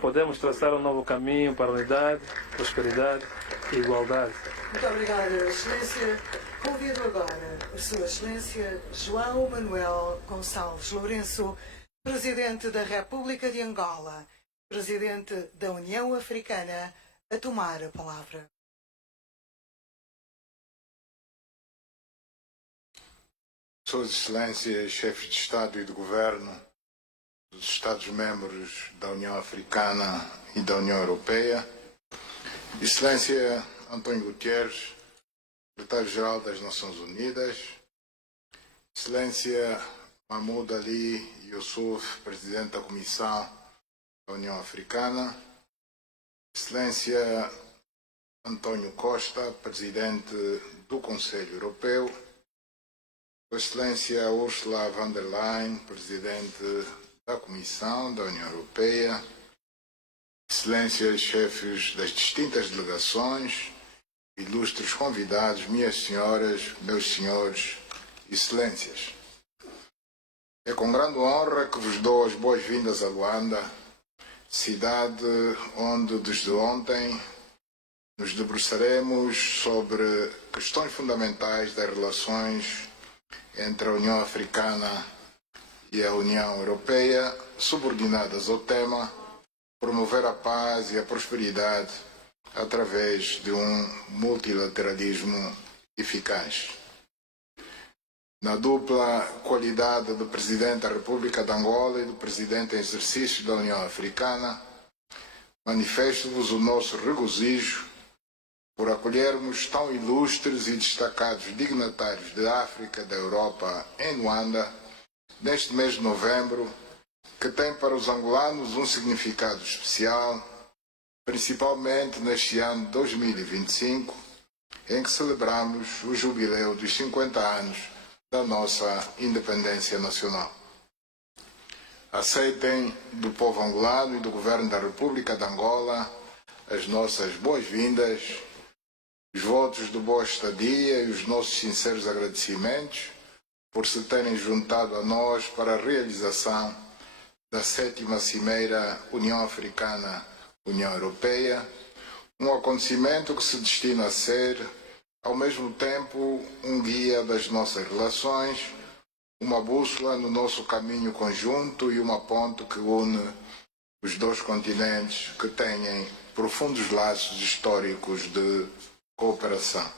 podemos traçar um novo caminho para a unidade, prosperidade e igualdade. Muito obrigada, Excelência. Convido agora a Sua Excelência João Manuel Gonçalves Lourenço, Presidente da República de Angola, Presidente da União Africana, a tomar a palavra. Suas Excelências, chefes de Estado e de Governo dos Estados-membros da União Africana e da União Europeia, Excelência António Guterres, Secretário-Geral das Nações Unidas, Excelência Mahmoud Ali Youssouf, Presidente da Comissão da União Africana, Excelência António Costa, Presidente do Conselho Europeu, Sua Excelência Ursula von der Leyen, Presidente da Comissão da União Europeia, Excelências chefes das distintas delegações, ilustres convidados, minhas senhoras, meus senhores, Excelências. É com grande honra que vos dou as boas-vindas a Luanda, cidade onde desde ontem nos debruçaremos sobre questões fundamentais das relações entre a União Africana e a União Europeia, subordinadas ao tema promover a paz e a prosperidade através de um multilateralismo eficaz. Na dupla qualidade de Presidente da República de Angola e do Presidente em exercício da União Africana, manifesto-vos o nosso regozijo por acolhermos tão ilustres e destacados dignatários da África e da Europa em Luanda, neste mês de novembro, que tem para os angolanos um significado especial, principalmente neste ano de 2025, em que celebramos o jubileu dos 50 anos da nossa independência nacional. Aceitem do povo angolano e do Governo da República de Angola as nossas boas-vindas, os votos de boa estadia e os nossos sinceros agradecimentos por se terem juntado a nós para a realização da 7ª Cimeira União Africana-União Europeia, um acontecimento que se destina a ser, ao mesmo tempo, um guia das nossas relações, uma bússola no nosso caminho conjunto e uma ponte que une os dois continentes que têm profundos laços históricos de cooperação.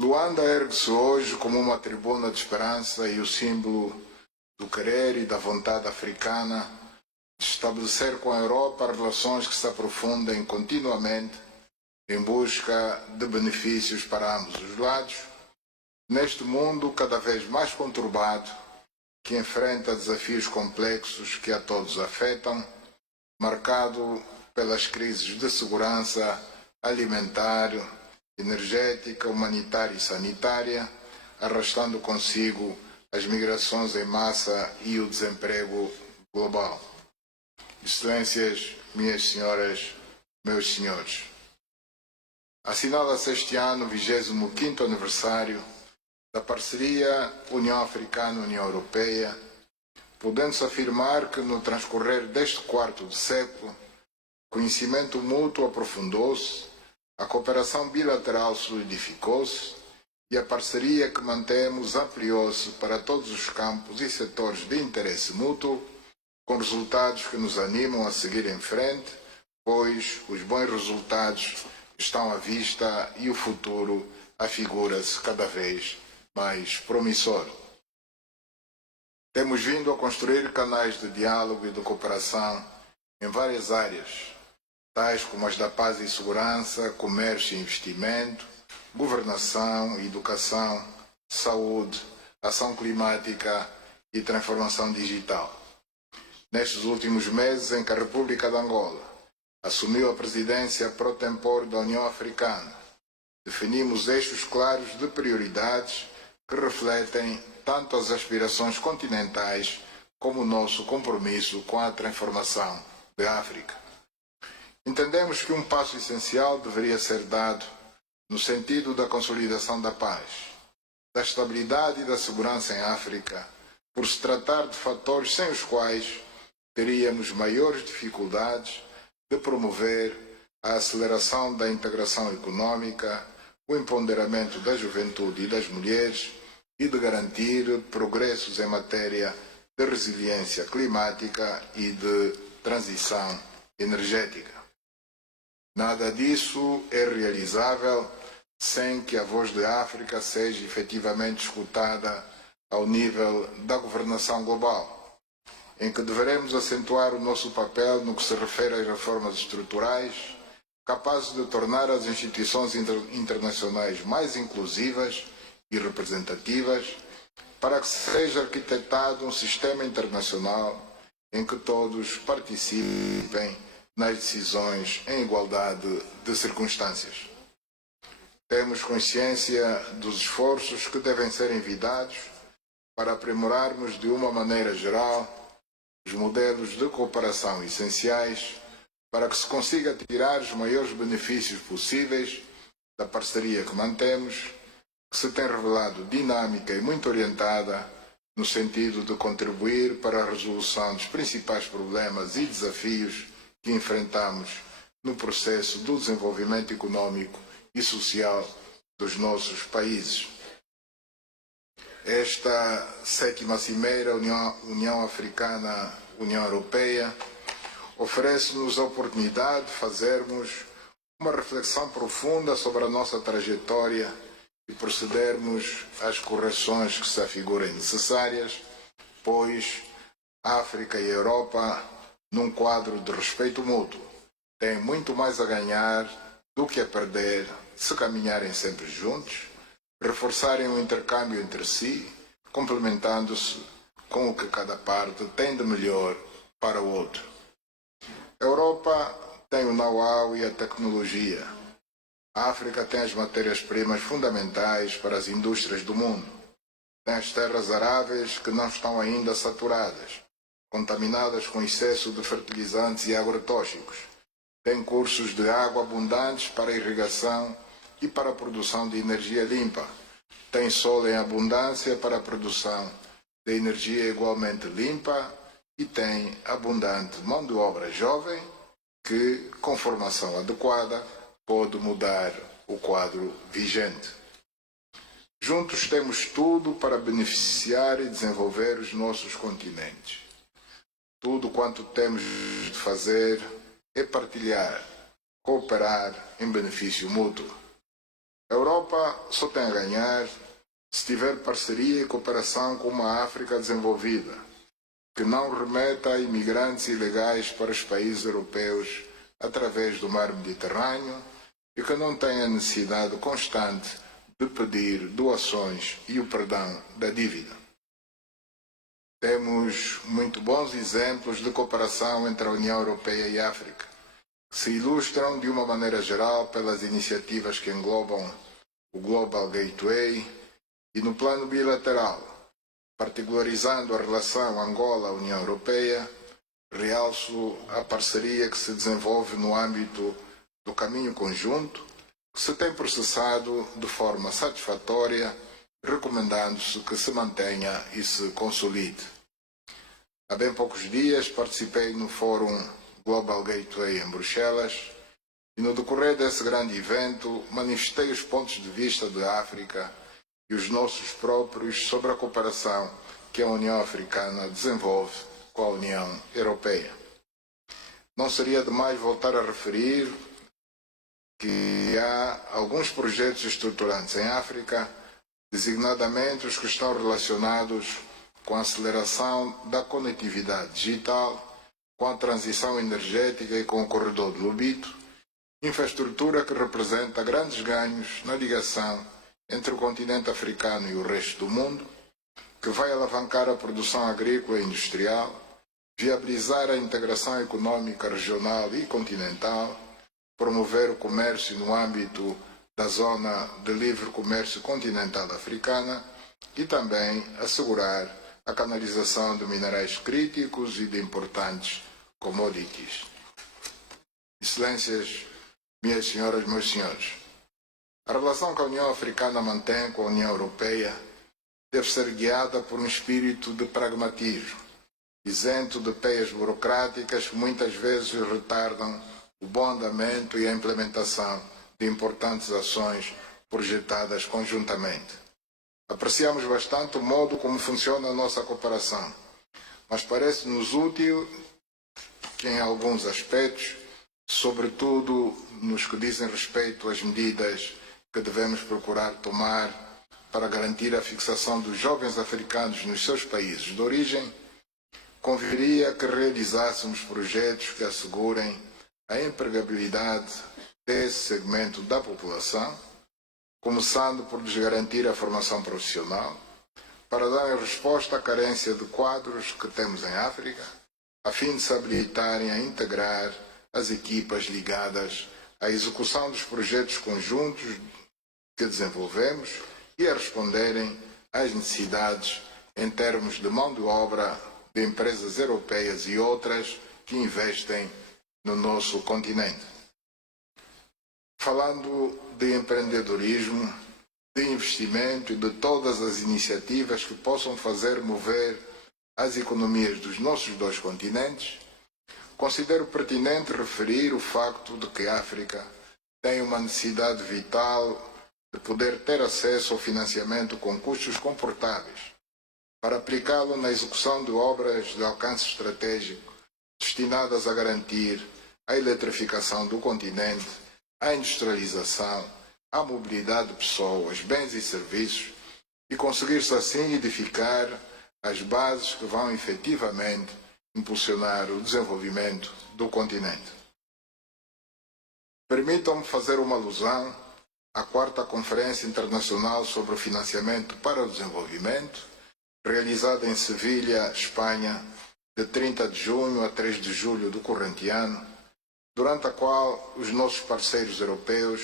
Luanda ergue-se hoje como uma tribuna de esperança e o símbolo do querer e da vontade africana de estabelecer com a Europa relações que se aprofundem continuamente em busca de benefícios para ambos os lados, neste mundo cada vez mais conturbado, que enfrenta desafios complexos que a todos afetam, marcado pelas crises de segurança alimentar, energética, humanitária e sanitária, arrastando consigo as migrações em massa e o desemprego global. Excelências, minhas senhoras, meus senhores, assinala-se este ano o 25º aniversário da parceria União Africana-União Europeia, podendo-se afirmar que no transcorrer deste quarto de século, o conhecimento mútuo aprofundou-se, a cooperação bilateral solidificou-se e a parceria que mantemos ampliou-se para todos os campos e setores de interesse mútuo, com resultados que nos animam a seguir em frente, pois os bons resultados estão à vista e o futuro afigura-se cada vez mais promissor. Temos vindo a construir canais de diálogo e de cooperação em várias áreas, tais como as da paz e segurança, comércio e investimento, governação, educação, saúde, ação climática e transformação digital. Nestes últimos meses em que a República de Angola assumiu a presidência pro tempore da União Africana, definimos eixos claros de prioridades que refletem tanto as aspirações continentais como o nosso compromisso com a transformação da África. Entendemos que um passo essencial deveria ser dado no sentido da consolidação da paz, da estabilidade e da segurança em África, por se tratar de fatores sem os quais teríamos maiores dificuldades de promover a aceleração da integração econômica, o empoderamento da juventude e das mulheres e de garantir progressos em matéria de resiliência climática e de transição energética. Nada disso é realizável sem que a voz da África seja efetivamente escutada ao nível da governação global, em que deveremos acentuar o nosso papel no que se refere às reformas estruturais, capazes de tornar as instituições internacionais mais inclusivas e representativas, para que seja arquitetado um sistema internacional em que todos participem nas decisões em igualdade de circunstâncias. Temos consciência dos esforços que devem ser envidados para aprimorarmos de uma maneira geral os modelos de cooperação essenciais para que se consiga tirar os maiores benefícios possíveis da parceria que mantemos, que se tem revelado dinâmica e muito orientada no sentido de contribuir para a resolução dos principais problemas e desafios que enfrentamos no processo do desenvolvimento econômico e social dos nossos países. Esta 7ª Cimeira União Africana-União Europeia oferece-nos a oportunidade de fazermos uma reflexão profunda sobre a nossa trajetória e procedermos às correções que se afigurem necessárias, pois a África e a Europa, num quadro de respeito mútuo, têm muito mais a ganhar do que a perder se caminharem sempre juntos, reforçarem o intercâmbio entre si, complementando-se com o que cada parte tem de melhor para o outro. A Europa tem o know-how e a tecnologia. A África tem as matérias-primas fundamentais para as indústrias do mundo. Tem as terras aráveis que não estão ainda saturadas, contaminadas com excesso de fertilizantes e agrotóxicos. Tem cursos de água abundantes para a irrigação e para a produção de energia limpa. Tem sol em abundância para a produção de energia igualmente limpa e tem abundante mão de obra jovem que, com formação adequada, pode mudar o quadro vigente. Juntos temos tudo para beneficiar e desenvolver os nossos continentes. Tudo quanto temos de fazer é partilhar, cooperar em benefício mútuo. A Europa só tem a ganhar se tiver parceria e cooperação com uma África desenvolvida, que não remeta a imigrantes ilegais para os países europeus através do mar Mediterrâneo e que não tenha necessidade constante de pedir doações e o perdão da dívida. Temos muito bons exemplos de cooperação entre a União Europeia e a África, que se ilustram de uma maneira geral pelas iniciativas que englobam o Global Gateway e no plano bilateral, particularizando a relação Angola-União Europeia, realço a parceria que se desenvolve no âmbito do caminho conjunto, que se tem processado de forma satisfatória, recomendando-se que se mantenha e se consolide. Há bem poucos dias participei no Fórum Global Gateway em Bruxelas e no decorrer desse grande evento manifestei os pontos de vista da África e os nossos próprios sobre a cooperação que a União Africana desenvolve com a União Europeia. Não seria demais voltar a referir que há alguns projetos estruturantes em África, designadamente os que estão relacionados com a aceleração da conectividade digital, com a transição energética e com o corredor de Lobito, infraestrutura que representa grandes ganhos na ligação entre o continente africano e o resto do mundo, que vai alavancar a produção agrícola e industrial, viabilizar a integração econômica regional e continental, promover o comércio no âmbito da Zona de Livre Comércio Continental Africana e também assegurar a canalização de minerais críticos e de importantes commodities. Excelências, minhas senhoras e meus senhores, a relação que a União Africana mantém com a União Europeia deve ser guiada por um espírito de pragmatismo isento de peias burocráticas que muitas vezes retardam o bom andamento e a implementação de importantes ações projetadas conjuntamente. Apreciamos bastante o modo como funciona a nossa cooperação, mas parece-nos útil que em alguns aspectos, sobretudo nos que dizem respeito às medidas que devemos procurar tomar para garantir a fixação dos jovens africanos nos seus países de origem, conviria que realizássemos projetos que assegurem a empregabilidade desse segmento da população, começando por lhes garantir a formação profissional, para dar resposta à carência de quadros que temos em África, a fim de se habilitarem a integrar as equipas ligadas à execução dos projetos conjuntos que desenvolvemos e a responderem às necessidades em termos de mão de obra de empresas europeias e outras que investem no nosso continente. Falando de empreendedorismo, de investimento e de todas as iniciativas que possam fazer mover as economias dos nossos dois continentes, considero pertinente referir o facto de que a África tem uma necessidade vital de poder ter acesso ao financiamento com custos comportáveis, para aplicá-lo na execução de obras de alcance estratégico destinadas a garantir a eletrificação do continente, a industrialização, a mobilidade de pessoas, bens e serviços e conseguir-se assim edificar as bases que vão efetivamente impulsionar o desenvolvimento do continente. Permitam-me fazer uma alusão à 4ª Conferência Internacional sobre o Financiamento para o Desenvolvimento, realizada em Sevilha, Espanha, de 30 de junho a 3 de julho do corrente ano, durante a qual os nossos parceiros europeus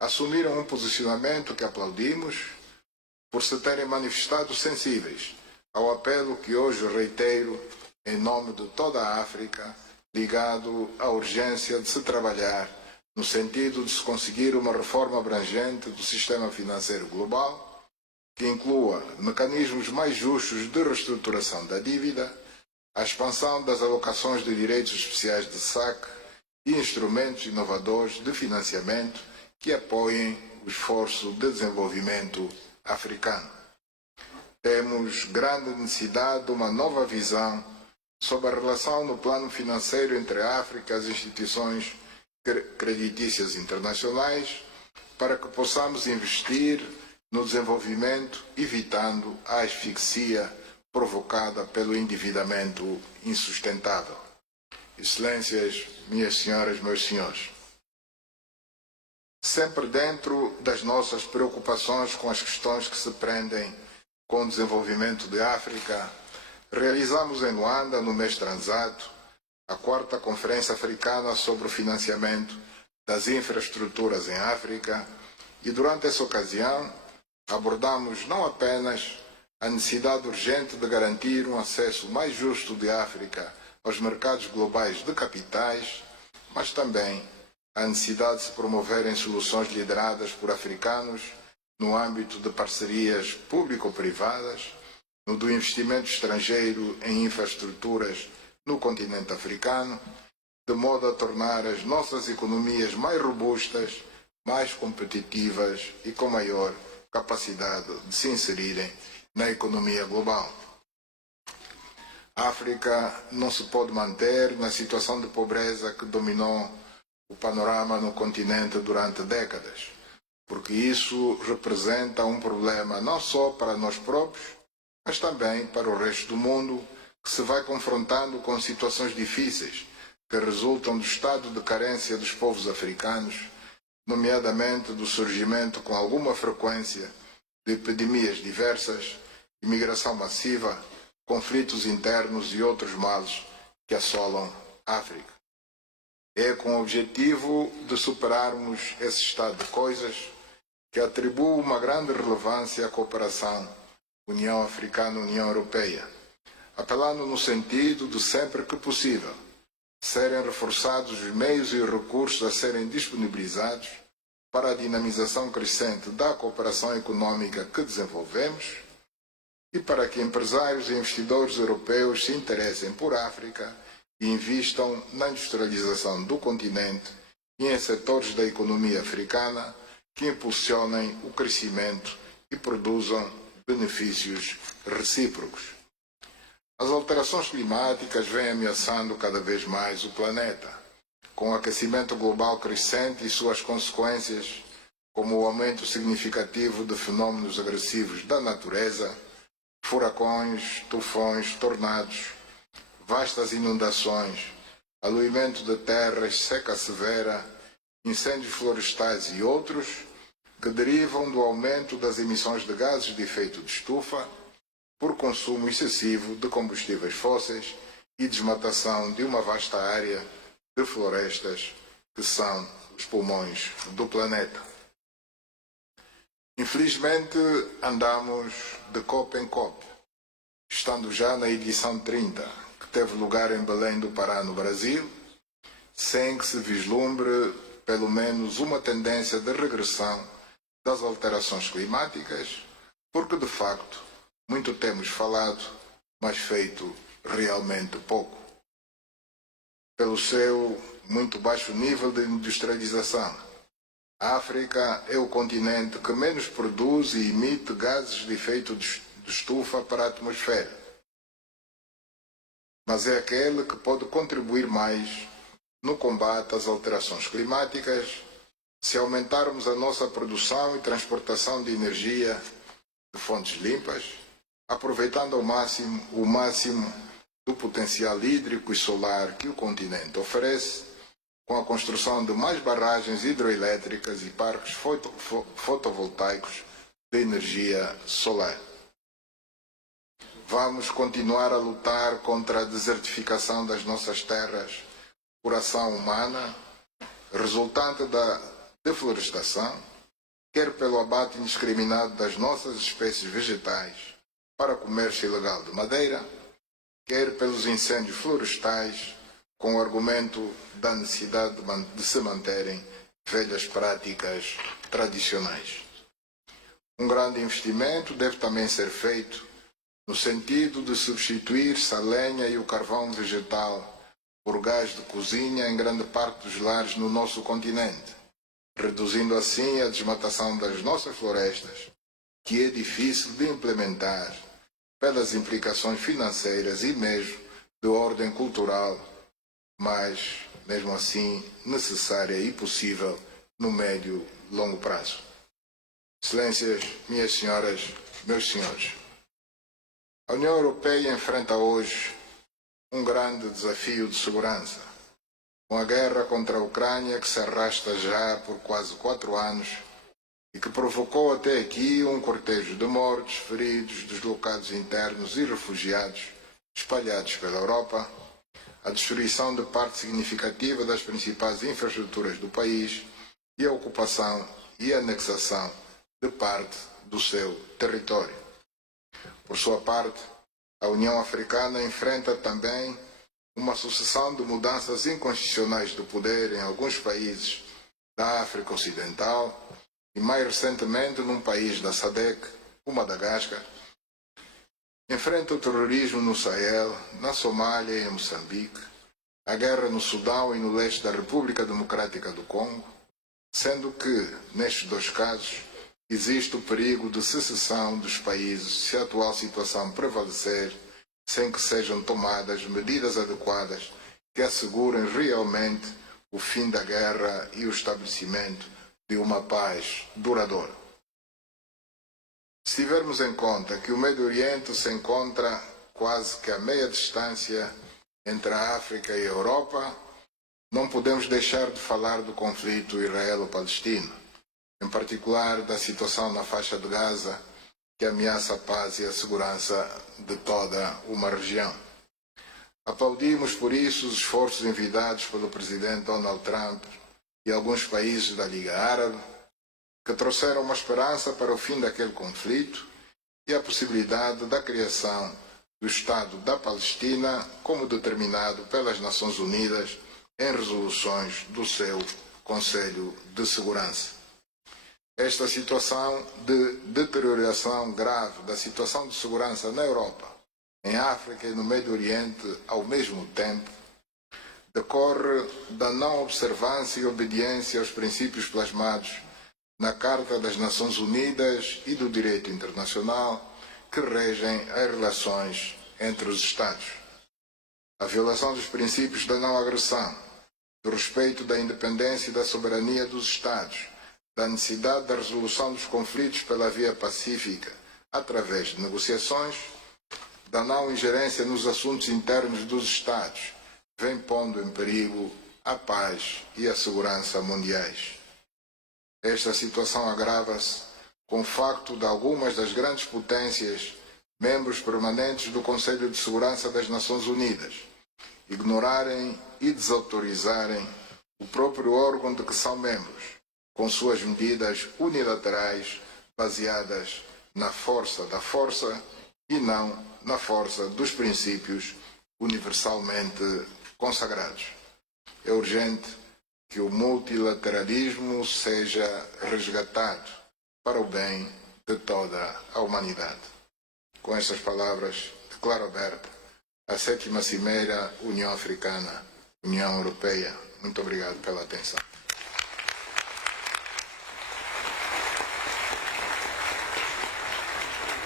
assumiram um posicionamento que aplaudimos por se terem manifestado sensíveis ao apelo que hoje reitero em nome de toda a África, ligado à urgência de se trabalhar no sentido de se conseguir uma reforma abrangente do sistema financeiro global, que inclua mecanismos mais justos de reestruturação da dívida, a expansão das alocações de direitos especiais de saque e instrumentos inovadores de financiamento que apoiem o esforço de desenvolvimento africano. Temos grande necessidade de uma nova visão sobre a relação no plano financeiro entre a África e as instituições creditícias internacionais, para que possamos investir no desenvolvimento, evitando a asfixia provocada pelo endividamento insustentável. Excelências, minhas senhoras, meus senhores, sempre dentro das nossas preocupações com as questões que se prendem com o desenvolvimento de África, realizamos em Luanda, no mês transato, a 4ª Conferência Africana sobre o Financiamento das Infraestruturas em África e, durante essa ocasião, abordamos não apenas a necessidade urgente de garantir um acesso mais justo de África aos mercados globais de capitais, mas também a necessidade de se promoverem soluções lideradas por africanos no âmbito de parcerias público-privadas, no do investimento estrangeiro em infraestruturas no continente africano, de modo a tornar as nossas economias mais robustas, mais competitivas e com maior capacidade de se inserirem na economia global. A África não se pode manter na situação de pobreza que dominou o panorama no continente durante décadas, porque isso representa um problema não só para nós próprios, mas também para o resto do mundo, que se vai confrontando com situações difíceis que resultam do estado de carência dos povos africanos, nomeadamente do surgimento com alguma frequência de epidemias diversas, imigração massiva, conflitos internos e outros males que assolam a África. É com o objetivo de superarmos esse estado de coisas que atribuo uma grande relevância à cooperação União Africana-União Europeia, apelando no sentido de, sempre que possível, serem reforçados os meios e os recursos a serem disponibilizados para a dinamização crescente da cooperação econômica que desenvolvemos, e para que empresários e investidores europeus se interessem por África e invistam na industrialização do continente e em setores da economia africana que impulsionem o crescimento e produzam benefícios recíprocos. As alterações climáticas vêm ameaçando cada vez mais o planeta, com o aquecimento global crescente e suas consequências, como o aumento significativo de fenômenos agressivos da natureza, furacões, tufões, tornados, vastas inundações, aluimento de terras, seca severa, incêndios florestais e outros, que derivam do aumento das emissões de gases de efeito de estufa por consumo excessivo de combustíveis fósseis e desmatação de uma vasta área de florestas que são os pulmões do planeta. Infelizmente, andamos de copo em copo, estando já na edição 30, que teve lugar em Belém do Pará, no Brasil, sem que se vislumbre pelo menos uma tendência de regressão das alterações climáticas, porque de facto muito temos falado, mas feito realmente pouco. Pelo seu muito baixo nível de industrialização, a África é o continente que menos produz e emite gases de efeito de estufa para a atmosfera, mas é aquele que pode contribuir mais no combate às alterações climáticas se aumentarmos a nossa produção e transportação de energia de fontes limpas, aproveitando ao máximo o máximo do potencial hídrico e solar que o continente oferece, com a construção de mais barragens hidroelétricas e parques fotovoltaicos de energia solar. Vamos continuar a lutar contra a desertificação das nossas terras por ação humana, resultante da deflorestação, quer pelo abate indiscriminado das nossas espécies vegetais para comércio ilegal de madeira, quer pelos incêndios florestais, com o argumento da necessidade de se manterem velhas práticas tradicionais. Um grande investimento deve também ser feito no sentido de substituir-se a lenha e o carvão vegetal por gás de cozinha em grande parte dos lares no nosso continente, reduzindo assim a desmatação das nossas florestas, que é difícil de implementar pelas implicações financeiras e mesmo de ordem cultural, mas, mesmo assim, necessária e possível no médio e longo prazo. Excelências, minhas senhoras, meus senhores, a União Europeia enfrenta hoje um grande desafio de segurança, com a guerra contra a Ucrânia que se arrasta já por quase 4 anos e que provocou até aqui um cortejo de mortos, feridos, deslocados internos e refugiados espalhados pela Europa, a destruição de parte significativa das principais infraestruturas do país e a ocupação e anexação de parte do seu território. Por sua parte, a União Africana enfrenta também uma sucessão de mudanças inconstitucionais de poder em alguns países da África Ocidental e, mais recentemente, num país da SADC, o Madagascar. Enfrenta o terrorismo no Sahel, na Somália e em Moçambique, a guerra no Sudão e no leste da República Democrática do Congo, sendo que, nestes 2 casos, existe o perigo de secessão dos países se a atual situação prevalecer, sem que sejam tomadas medidas adequadas que assegurem realmente o fim da guerra e o estabelecimento de uma paz duradoura. Se tivermos em conta que o Médio Oriente se encontra quase que a meia distância entre a África e a Europa, não podemos deixar de falar do conflito israelo-palestino, em particular da situação na faixa de Gaza, que ameaça a paz e a segurança de toda uma região. Aplaudimos por isso os esforços envidados pelo presidente Donald Trump e alguns países da Liga Árabe, que trouxeram uma esperança para o fim daquele conflito e a possibilidade da criação do Estado da Palestina, como determinado pelas Nações Unidas em resoluções do seu Conselho de Segurança. Esta situação de deterioração grave da situação de segurança na Europa, em África e no Médio Oriente ao mesmo tempo, decorre da não observância e obediência aos princípios plasmados na Carta das Nações Unidas e do Direito Internacional que regem as relações entre os Estados. A violação dos princípios da não agressão, do respeito da independência e da soberania dos Estados, da necessidade da resolução dos conflitos pela via pacífica através de negociações, da não ingerência nos assuntos internos dos Estados, vem pondo em perigo a paz e a segurança mundiais. Esta situação agrava-se com o facto de algumas das grandes potências, membros permanentes do Conselho de Segurança das Nações Unidas, ignorarem e desautorizarem o próprio órgão de que são membros, com suas medidas unilaterais baseadas na força da força e não na força dos princípios universalmente consagrados. É urgente que o multilateralismo seja resgatado para o bem de toda a humanidade. Com estas palavras, declaro aberta a 7ª Cimeira União Africana, União Europeia. Muito obrigado pela atenção.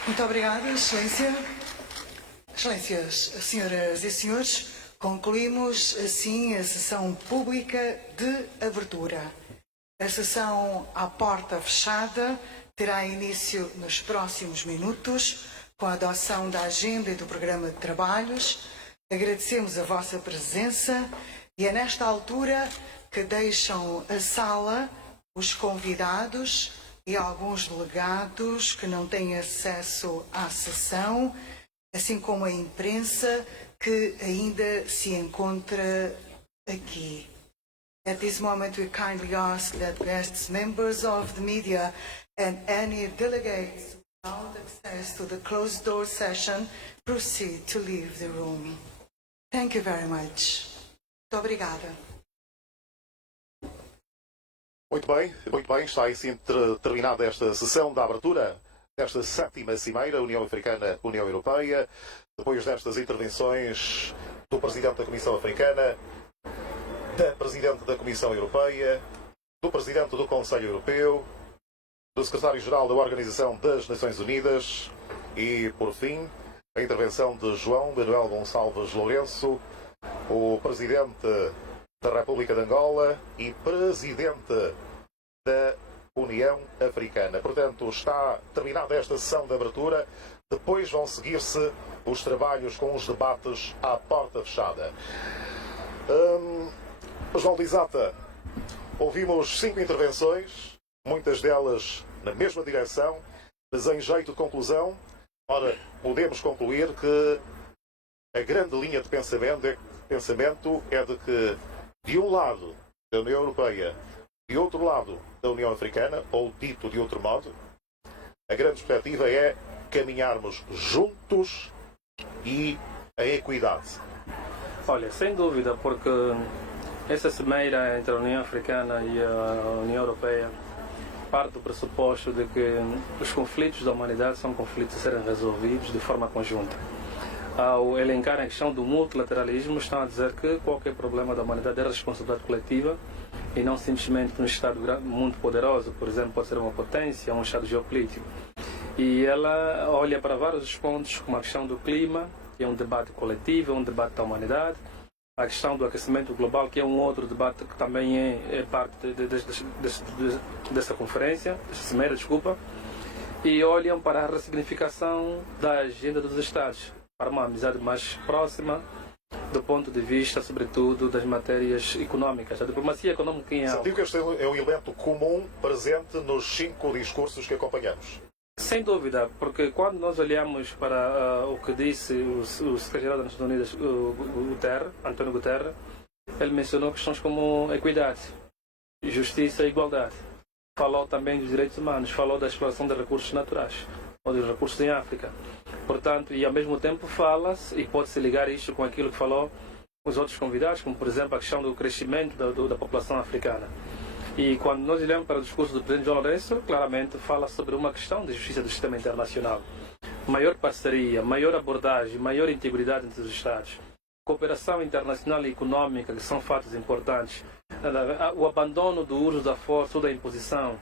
Muito obrigada, Excelência. Excelências, senhoras e senhores, concluímos assim a sessão pública de abertura. A sessão à porta fechada terá início nos próximos minutos com a adoção da agenda e do programa de trabalhos. Agradecemos a vossa presença e é nesta altura que deixam a sala os convidados e alguns delegados que não têm acesso à sessão, assim como a imprensa que ainda se encontra aqui. At this moment, we kindly ask that guests, members of the media, and any delegates without access to the closed-door session proceed to leave the room. Thank you very much. Muito obrigada. Muito bem, está assim terminada esta sessão da abertura desta 7ª Cimeira União Africana, União Europeia, depois destas intervenções do Presidente da Comissão Africana, da Presidente da Comissão Europeia, do Presidente do Conselho Europeu, do Secretário-Geral da Organização das Nações Unidas e, por fim, a intervenção de João Manuel Gonçalves Lourenço, o Presidente da República de Angola e Presidente da União Africana. Portanto, está terminada esta sessão de abertura. Depois vão seguir-se os trabalhos com os debates à porta fechada. João Lisata, ouvimos 5 intervenções, muitas delas na mesma direção, mas em jeito de conclusão, ora, podemos concluir que a grande linha de pensamento é de que, de um lado, da União Europeia, de outro lado, da União Africana, ou dito de outro modo, a grande perspectiva é caminharmos juntos e a equidade. Olha, sem dúvida, porque essa cimeira entre a União Africana e a União Europeia parte do pressuposto de que os conflitos da humanidade são conflitos a serem resolvidos de forma conjunta. Ao elencar a questão do multilateralismo, estão a dizer que qualquer problema da humanidade é responsabilidade coletiva e não simplesmente de um Estado muito poderoso, por exemplo, pode ser uma potência, um Estado geopolítico. E ela olha para vários pontos, como a questão do clima, que é um debate coletivo, é um debate da humanidade, a questão do aquecimento global, que é um outro debate que também é parte dessa conferência, dessa cimeira, desculpa, e olham para a ressignificação da agenda dos Estados, para uma amizade mais próxima, do ponto de vista, sobretudo, das matérias económicas. A diplomacia económica em Sentiu que este é um elemento comum presente nos 5 discursos que acompanhamos? Sem dúvida, porque quando nós olhamos para o que disse o secretário das Nações Unidas, António Guterres, ele mencionou questões como equidade, justiça e igualdade. Falou também dos direitos humanos, falou da exploração de recursos naturais, ou dos recursos em África. Portanto, e ao mesmo tempo fala-se, e pode-se ligar isto com aquilo que falou os outros convidados, como por exemplo a questão do crescimento da população africana. E quando nós olhamos para o discurso do presidente João Lourenço, claramente fala sobre uma questão de justiça do sistema internacional. Maior parceria, maior abordagem, maior integridade entre os Estados. Cooperação internacional e econômica, que são fatos importantes. O abandono do uso da força ou da imposição.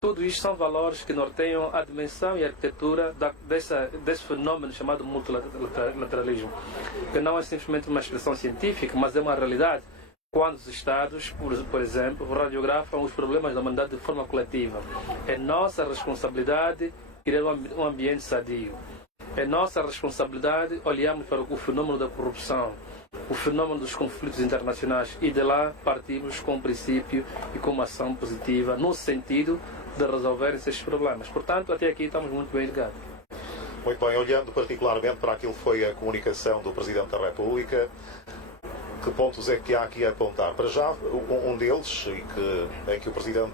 Tudo isto são valores que norteiam a dimensão e a arquitetura desse fenômeno chamado multilateralismo, que não é simplesmente uma expressão científica, mas é uma realidade. Quando os Estados, por exemplo, radiografam os problemas da humanidade de forma coletiva. É nossa responsabilidade criar um ambiente sadio. É nossa responsabilidade olharmos para o fenômeno da corrupção, o fenômeno dos conflitos internacionais e de lá partimos com um princípio e com uma ação positiva no sentido de resolver esses problemas. Portanto, até aqui estamos muito bem ligados. Muito bem, olhando particularmente para aquilo que foi a comunicação do Presidente da República, que pontos é que há aqui a apontar? Para já, um deles, em que o Presidente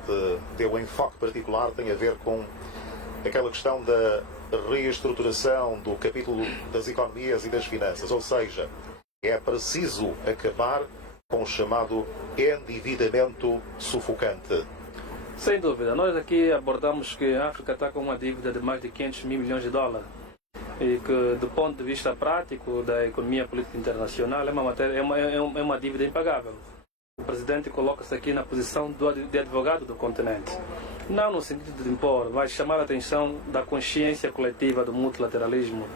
deu um enfoque particular, tem a ver com aquela questão da reestruturação do capítulo das economias e das finanças, ou seja, é preciso acabar com o chamado endividamento sufocante. Sem dúvida, nós aqui abordamos que a África está com uma dívida de mais de 500 mil milhões de dólares e que, do ponto de vista prático da economia política internacional, é uma dívida impagável. O Presidente coloca-se aqui na posição de advogado do continente. Não no sentido de impor, mas chamar a atenção da consciência coletiva do multilateralismo,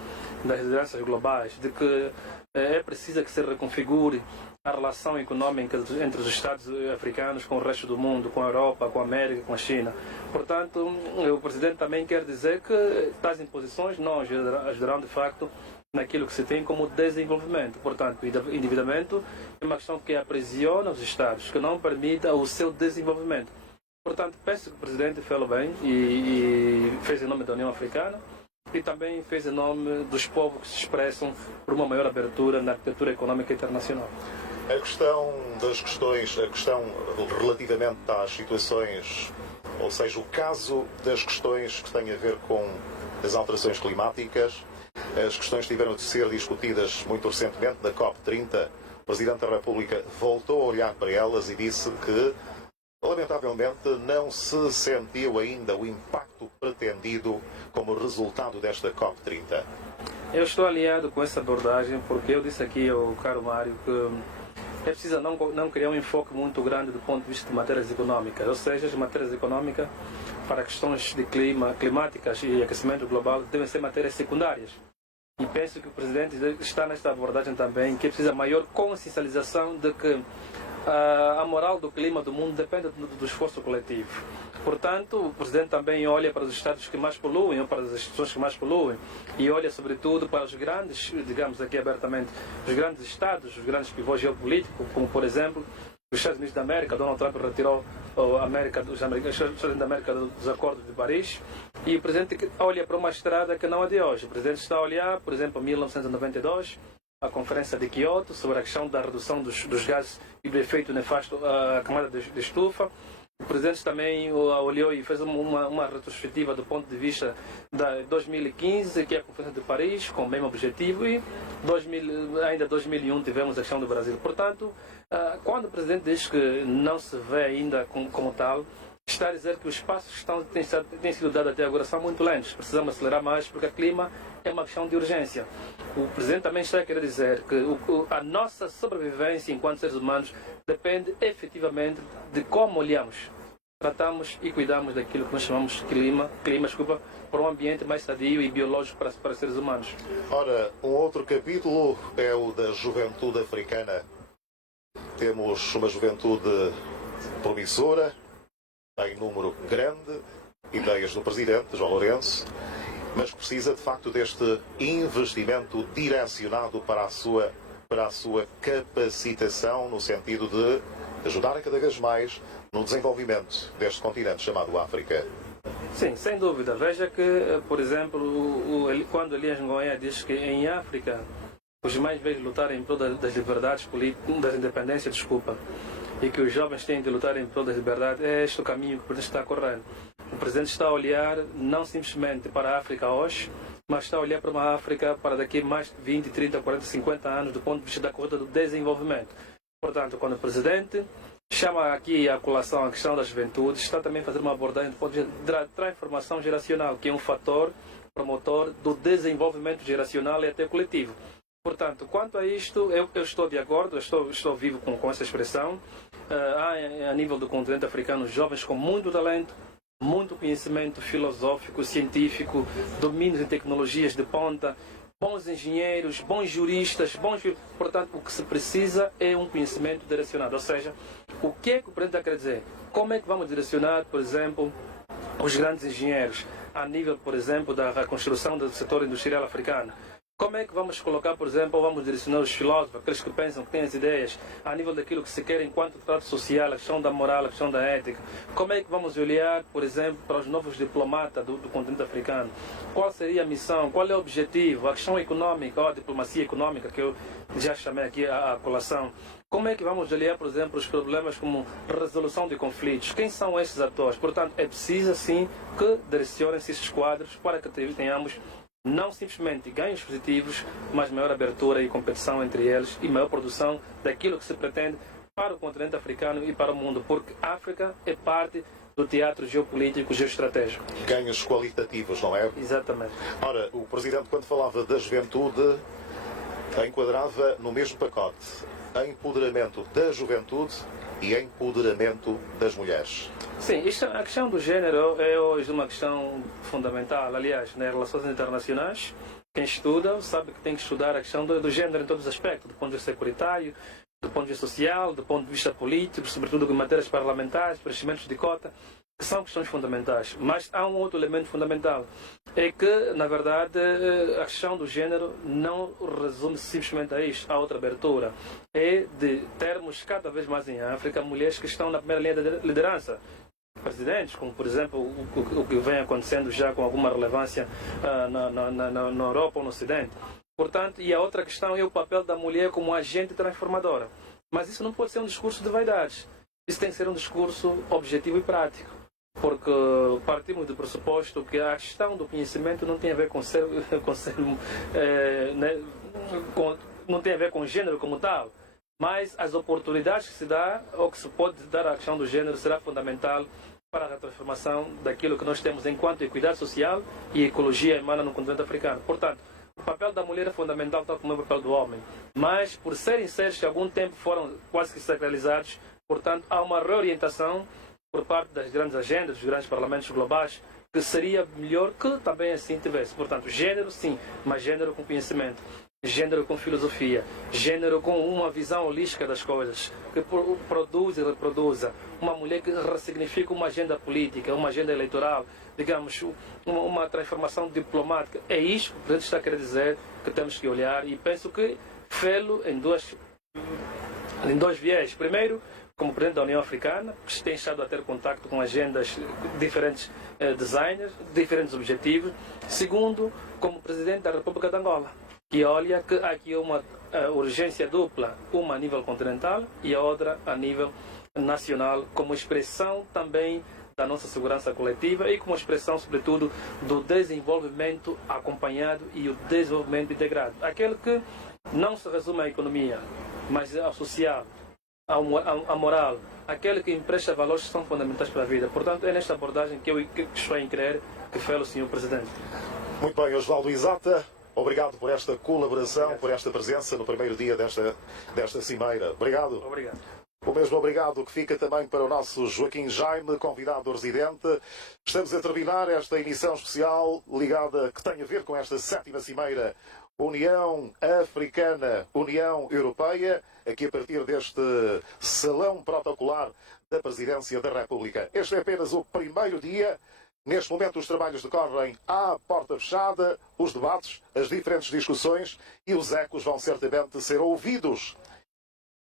das lideranças globais, de que é preciso que se reconfigure a relação econômica entre os Estados africanos com o resto do mundo, com a Europa, com a América, com a China. Portanto, o Presidente também quer dizer que tais imposições não ajudarão de facto naquilo que se tem como desenvolvimento. Portanto, o endividamento é uma questão que aprisiona os Estados, que não permita o seu desenvolvimento. Portanto, penso que o Presidente fez bem e fez em nome da União Africana e também fez em nome dos povos que se expressam por uma maior abertura na arquitetura econômica internacional. A questão das questões, a questão relativamente às situações, ou seja, o caso das questões que têm a ver com as alterações climáticas, as questões tiveram de ser discutidas muito recentemente na COP30. O Presidente da República voltou a olhar para elas e disse que, lamentavelmente, não se sentiu ainda o impacto pretendido como resultado desta COP30. Eu estou alinhado com essa abordagem porque eu disse aqui ao caro Mário que é preciso não criar um enfoque muito grande do ponto de vista de matérias econômicas, ou seja, as matérias econômicas para questões de climáticas e aquecimento global devem ser matérias secundárias. E penso que o Presidente está nesta abordagem também, que é preciso maior consciencialização de que a moral do clima do mundo depende do esforço coletivo. Portanto, o Presidente também olha para os Estados que mais poluem, ou para as instituições que mais poluem, e olha sobretudo para os grandes, digamos aqui abertamente, os grandes Estados, os grandes pivôs geopolíticos, como por exemplo os Estados Unidos da América. Donald Trump retirou os Estados Unidos da América dos acordos de Paris, e o Presidente olha para uma estrada que não é de hoje. O Presidente está a olhar, por exemplo, em 1992, a Conferência de Kyoto sobre a questão da redução dos gases e do efeito nefasto à camada de estufa. O Presidente também olhou e fez uma retrospectiva do ponto de vista de 2015, que é a Conferência de Paris, com o mesmo objetivo, e ainda em 2001 tivemos a questão do Brasil. Portanto, quando o Presidente diz que não se vê ainda como tal, está a dizer que os passos que têm sido dados até agora são muito lentos. Precisamos acelerar mais porque o clima é uma questão de urgência. O Presidente também está a querer dizer que a nossa sobrevivência enquanto seres humanos depende efetivamente de como olhamos, tratamos e cuidamos daquilo que nós chamamos de clima, para um ambiente mais sadio e biológico para os seres humanos. Ora, um outro capítulo é o da juventude africana. Temos uma juventude promissora, tem número grande, ideias do Presidente, João Lourenço, mas que precisa de facto deste investimento direcionado para a sua capacitação, no sentido de ajudar cada vez mais no desenvolvimento deste continente chamado África. Sim, sem dúvida. Veja que, por exemplo, quando Elias Ngoé diz que em África os mais velhos lutarem em prol das liberdades políticas, das independências, e que os jovens têm de lutar em prol das liberdades, é este o caminho que o Presidente está a correr. O Presidente está a olhar não simplesmente para a África hoje, mas está a olhar para uma África para daqui a mais de 20, 30, 40, 50 anos do ponto de vista da corrida do desenvolvimento. Portanto, quando o Presidente chama aqui a colação a questão da juventude, está também a fazer uma abordagem do ponto de vista da transformação geracional, que é um fator promotor do desenvolvimento geracional e até coletivo. Portanto, quanto a isto, eu estou de acordo, estou vivo com essa expressão. Há, a nível do continente africano, jovens com muito talento, muito conhecimento filosófico, científico, domínios em tecnologias de ponta, bons engenheiros, bons juristas, portanto, o que se precisa é um conhecimento direcionado. Ou seja, o que é que o presidente quer dizer? Como é que vamos direcionar, por exemplo, os grandes engenheiros a nível, por exemplo, da reconstrução do setor industrial africano? Como é que vamos colocar, por exemplo, vamos direcionar os filósofos, aqueles que pensam, que têm as ideias, a nível daquilo que se quer enquanto trato social, a questão da moral, a questão da ética? Como é que vamos olhar, por exemplo, para os novos diplomatas do continente africano? Qual seria a missão? Qual é o objetivo? A questão econômica, ou a diplomacia econômica, que eu já chamei aqui a colação. Como é que vamos olhar, por exemplo, os problemas como resolução de conflitos? Quem são esses atores? Portanto, é preciso, sim, que direcionem-se esses quadros para que tenhamos não simplesmente ganhos positivos, mas maior abertura e competição entre eles e maior produção daquilo que se pretende para o continente africano e para o mundo, porque a África é parte do teatro geopolítico geoestratégico. Ganhos qualitativos, não é? Exatamente. Ora, o Presidente, quando falava da juventude, enquadrava no mesmo pacote empoderamento da juventude e empoderamento das mulheres. Sim, a questão do género é hoje uma questão fundamental. Aliás, nas relações internacionais, quem estuda sabe que tem que estudar a questão do género em todos os aspectos, do ponto de vista securitário, do ponto de vista social, do ponto de vista político, sobretudo em matérias parlamentares, preenchimentos de cota, que são questões fundamentais. Mas há um outro elemento fundamental, é que, na verdade, a questão do género não resume simplesmente a isto, a outra abertura. É de termos cada vez mais em África mulheres que estão na primeira linha de liderança. Presidentes, como por exemplo o que vem acontecendo já com alguma relevância na Europa ou no Ocidente. Portanto, e a outra questão é o papel da mulher como agente transformadora. Mas isso não pode ser um discurso de vaidades. Isso tem que ser um discurso objetivo e prático. Porque partimos do pressuposto que a questão do conhecimento não tem a ver não tem a ver com gênero como tal. Mas as oportunidades que se dá, ou que se pode dar à questão do gênero, será fundamental para a transformação daquilo que nós temos enquanto equidade social e ecologia emana no continente africano. Portanto, o papel da mulher é fundamental, tal como é o papel do homem. Mas, por serem seres que há algum tempo foram quase que sacralizados, portanto, há uma reorientação por parte das grandes agendas, dos grandes parlamentos globais, que seria melhor que também assim tivesse. Portanto, gênero sim, mas gênero com conhecimento. Gênero com filosofia, gênero com uma visão holística das coisas, que produz e reproduza. Uma mulher que ressignifica uma agenda política, uma agenda eleitoral, digamos, uma transformação diplomática. É isso que o Presidente está a querer dizer que temos que olhar, e penso que fê-lo em dois viés. Primeiro, como Presidente da União Africana, que tem estado a ter contato com agendas diferentes designers, diferentes objetivos. Segundo, como Presidente da República de Angola, que olha que há aqui uma urgência dupla, uma a nível continental e a outra a nível nacional, como expressão também da nossa segurança coletiva e como expressão, sobretudo, do desenvolvimento acompanhado e o desenvolvimento integrado. Aquele que não se resume à economia, mas ao social, à moral, aquele que empresta valores que são fundamentais para a vida. Portanto, é nesta abordagem que eu estou em crer que fez o Sr. Presidente. Muito bem, Osvaldo Isata. Obrigado por esta colaboração, por esta presença no primeiro dia desta cimeira. Obrigado. Obrigado. O mesmo obrigado que fica também para o nosso Joaquim Jaime, convidado residente. Estamos a terminar esta emissão especial ligada, que tem a ver com esta 7ª cimeira União Africana, União Europeia, aqui a partir deste salão protocolar da Presidência da República. Este é apenas o primeiro dia. Neste momento os trabalhos decorrem à porta fechada, os debates, as diferentes discussões e os ecos vão certamente ser ouvidos,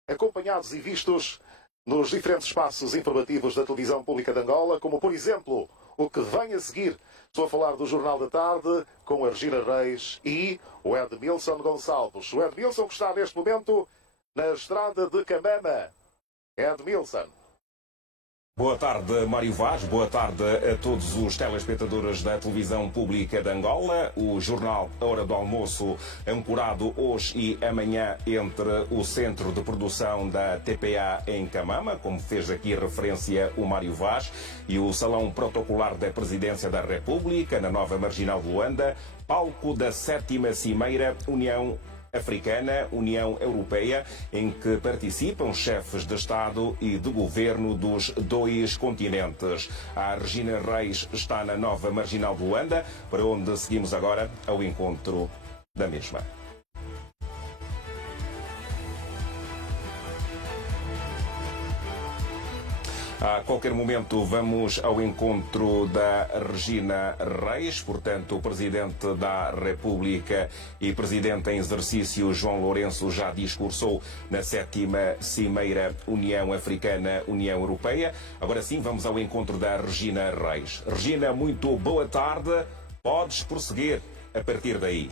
acompanhados e vistos nos diferentes espaços informativos da Televisão Pública de Angola, como por exemplo o que vem a seguir. Estou a falar do Jornal da Tarde com a Regina Reis e o Edmilson Gonçalves. O Edmilson que está neste momento na estrada de Camama. Edmilson. Boa tarde, Mário Vaz. Boa tarde a todos os telespectadores da televisão pública de Angola. O jornal A Hora do Almoço, ancorado hoje e amanhã entre o centro de produção da TPA em Camama, como fez aqui referência o Mário Vaz, e o salão protocolar da Presidência da República, na Nova Marginal de Luanda, palco da 7ª Cimeira União Africana, União Europeia, em que participam chefes de Estado e de Governo dos dois continentes. A Regina Reis está na Nova Marginal de Luanda, para onde seguimos agora ao encontro da mesma. A qualquer momento vamos ao encontro da Regina Reis, portanto o Presidente da República e Presidente em exercício João Lourenço já discursou na 7ª Cimeira União Africana, União Europeia. Agora sim vamos ao encontro da Regina Reis. Regina, muito boa tarde, podes prosseguir a partir daí.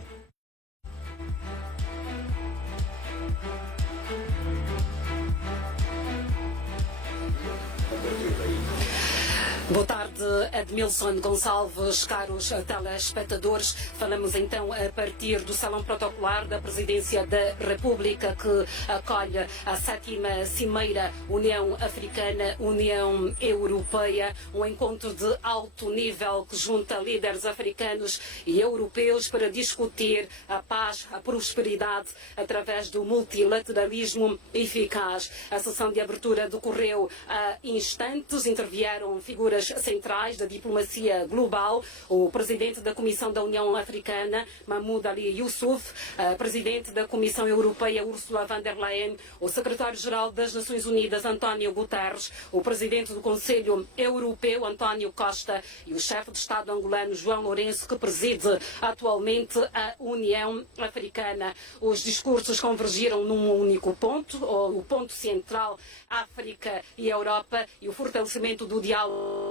Boa tarde, Edmilson Gonçalves, caros telespectadores. Falamos então a partir do Salão Protocolar da Presidência da República, que acolhe a 7ª Cimeira União Africana, União Europeia, um encontro de alto nível que junta líderes africanos e europeus para discutir a paz, a prosperidade através do multilateralismo eficaz. A sessão de abertura decorreu há instantes, intervieram figuras centrais da diplomacia global, o Presidente da Comissão da União Africana, Mahmoud Ali Youssouf, a Presidente da Comissão Europeia, Ursula von der Leyen, o Secretário-Geral das Nações Unidas, António Guterres, o Presidente do Conselho Europeu, António Costa, e o chefe de Estado angolano, João Lourenço, que preside atualmente a União Africana. Os discursos convergiram num único ponto, o ponto central, África e Europa, e o fortalecimento do diálogo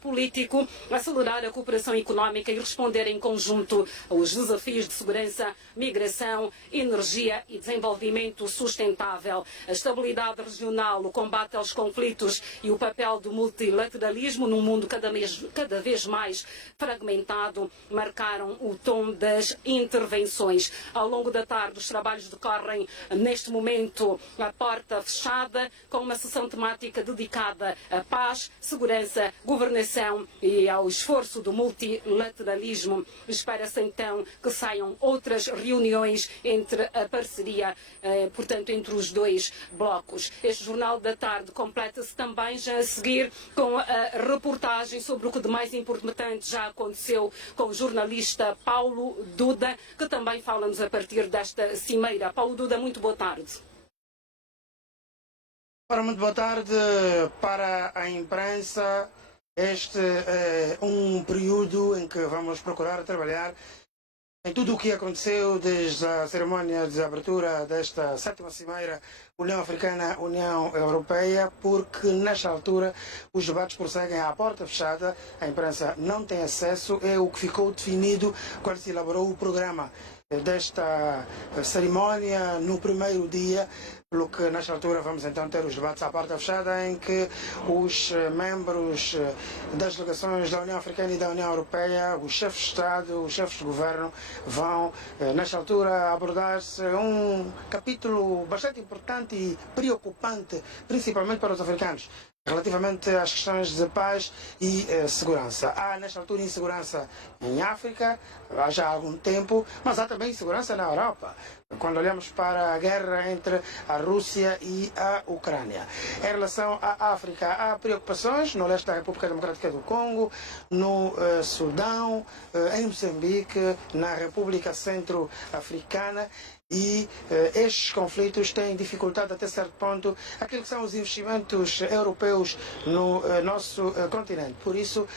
político, acelerar a cooperação económica e responder em conjunto aos desafios de segurança, migração, energia e desenvolvimento sustentável. A estabilidade regional, o combate aos conflitos e o papel do multilateralismo num mundo cada vez mais fragmentado marcaram o tom das intervenções. Ao longo da tarde, os trabalhos decorrem neste momento a porta fechada, com uma sessão temática dedicada à paz, segurança, governação e ao esforço do multilateralismo. Espera-se então que saiam outras reuniões entre a parceria, portanto, entre os dois blocos. Este Jornal da Tarde completa-se também já a seguir com a reportagem sobre o que de mais importante já aconteceu com o jornalista Paulo Duda, que também fala-nos a partir desta cimeira. Paulo Duda, muito boa tarde. Muito boa tarde para a imprensa. Este é um período em que vamos procurar trabalhar em tudo o que aconteceu desde a cerimónia de abertura desta 7ª Cimeira União Africana, União Europeia, porque nesta altura os debates prosseguem à porta fechada, a imprensa não tem acesso, é o que ficou definido quando se elaborou o programa desta cerimónia no primeiro dia, pelo que nesta altura vamos então ter os debates à porta fechada, em que os membros das delegações da União Africana e da União Europeia, os chefes de Estado, os chefes de Governo, vão nesta altura abordar-se um capítulo bastante importante e preocupante, principalmente para os africanos, relativamente às questões de paz e segurança. Há, nesta altura, insegurança em África, há já algum tempo, mas há também insegurança na Europa, quando olhamos para a guerra entre a Rússia e a Ucrânia. Em relação à África, há preocupações no leste da República Democrática do Congo, no Sudão, em Moçambique, na República Centro-Africana, e estes conflitos têm dificultado até certo ponto aquilo que são os investimentos europeus no nosso continente. Por isso,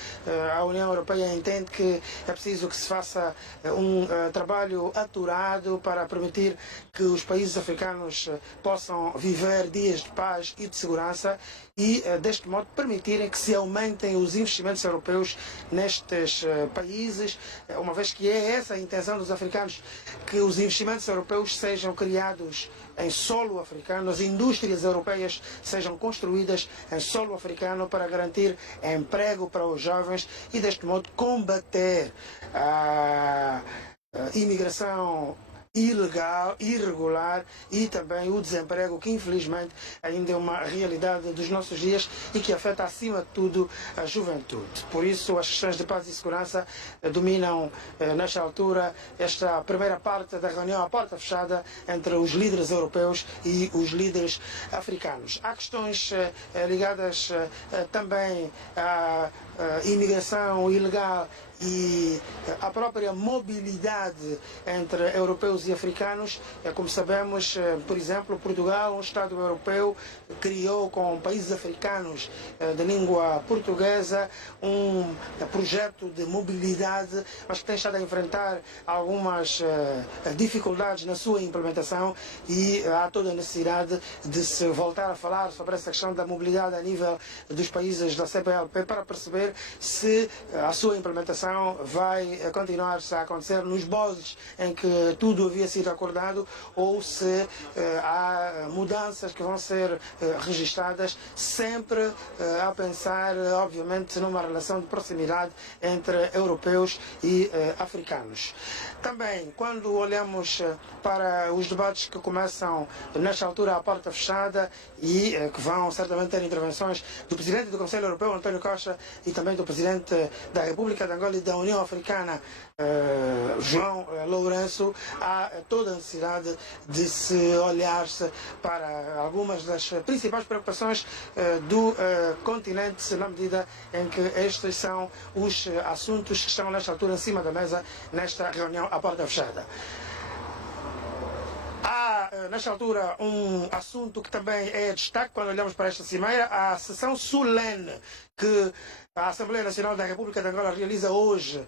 a União Europeia entende que é preciso que se faça um trabalho aturado para permitir que os países africanos possam viver dias de paz e de segurança e, deste modo, permitirem que se aumentem os investimentos europeus nestes países, uma vez que é essa a intenção dos africanos, que os investimentos europeus europeus sejam criados em solo africano, as indústrias europeias sejam construídas em solo africano para garantir emprego para os jovens e, deste modo, combater a imigração ilegal, irregular e também o desemprego, que infelizmente ainda é uma realidade dos nossos dias e que afeta acima de tudo a juventude. Por isso as questões de paz e segurança dominam nesta altura esta primeira parte da reunião à porta fechada entre os líderes europeus e os líderes africanos. Há questões ligadas também à imigração ilegal e a própria mobilidade entre europeus e africanos. Como sabemos, por exemplo, Portugal, um Estado europeu, criou com países africanos de língua portuguesa um projeto de mobilidade, mas que tem estado a enfrentar algumas dificuldades na sua implementação e há toda a necessidade de se voltar a falar sobre essa questão da mobilidade a nível dos países da CPLP para perceber se a sua implementação vai continuar-se a acontecer nos moldes em que tudo havia sido acordado ou se há mudanças que vão ser registadas, sempre a pensar, obviamente, numa relação de proximidade entre europeus e africanos. Também, quando olhamos para os debates que começam nesta altura à porta fechada e que vão certamente ter intervenções do Presidente do Conselho Europeu, António Costa, e também do Presidente da República de Angola e da União Africana, João Lourenço, há toda a necessidade de se olhar-se para algumas das principais preocupações do continente, na medida em que estes são os assuntos que estão nesta altura em cima da mesa nesta reunião à porta fechada. Há, nesta altura, um assunto que também é destaque quando olhamos para esta cimeira, a sessão solene que a Assembleia Nacional da República de Angola realiza hoje,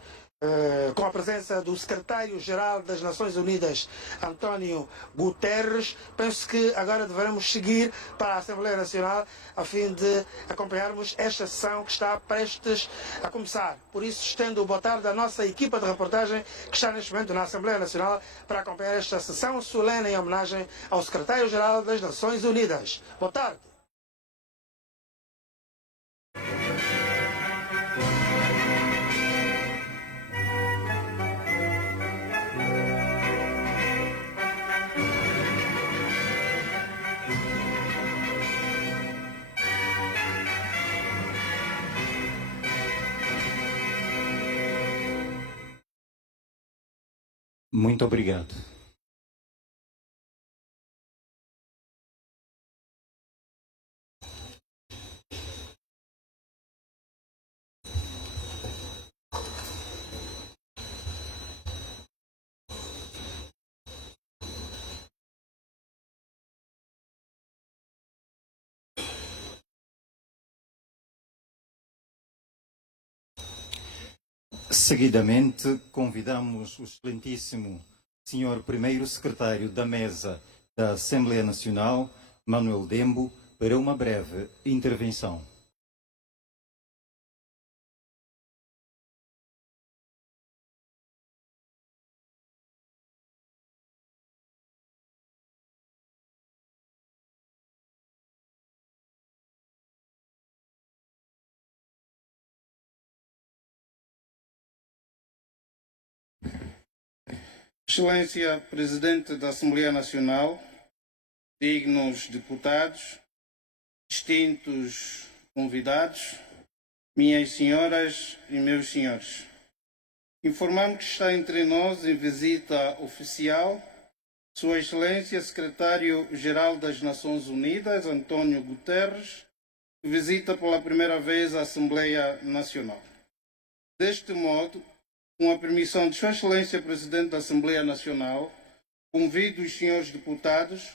com a presença do secretário-geral das Nações Unidas, António Guterres. Penso que agora devemos seguir para a Assembleia Nacional a fim de acompanharmos esta sessão que está prestes a começar. Por isso, estendo o boa tarde à nossa equipa de reportagem que está neste momento na Assembleia Nacional para acompanhar esta sessão solene em homenagem ao secretário-geral das Nações Unidas. Boa tarde. Muito obrigado. Seguidamente, convidamos o excelentíssimo Senhor Primeiro Secretário da Mesa da Assembleia Nacional, Manuel Dembo, para uma breve intervenção. Excelência Presidente da Assembleia Nacional, dignos deputados, distintos convidados, minhas senhoras e meus senhores. Informamos que está entre nós em visita oficial Sua Excelência Secretário-Geral das Nações Unidas, António Guterres, que visita pela primeira vez a Assembleia Nacional. Deste modo, com a permissão de Sua Excelência Presidente da Assembleia Nacional, convido os senhores deputados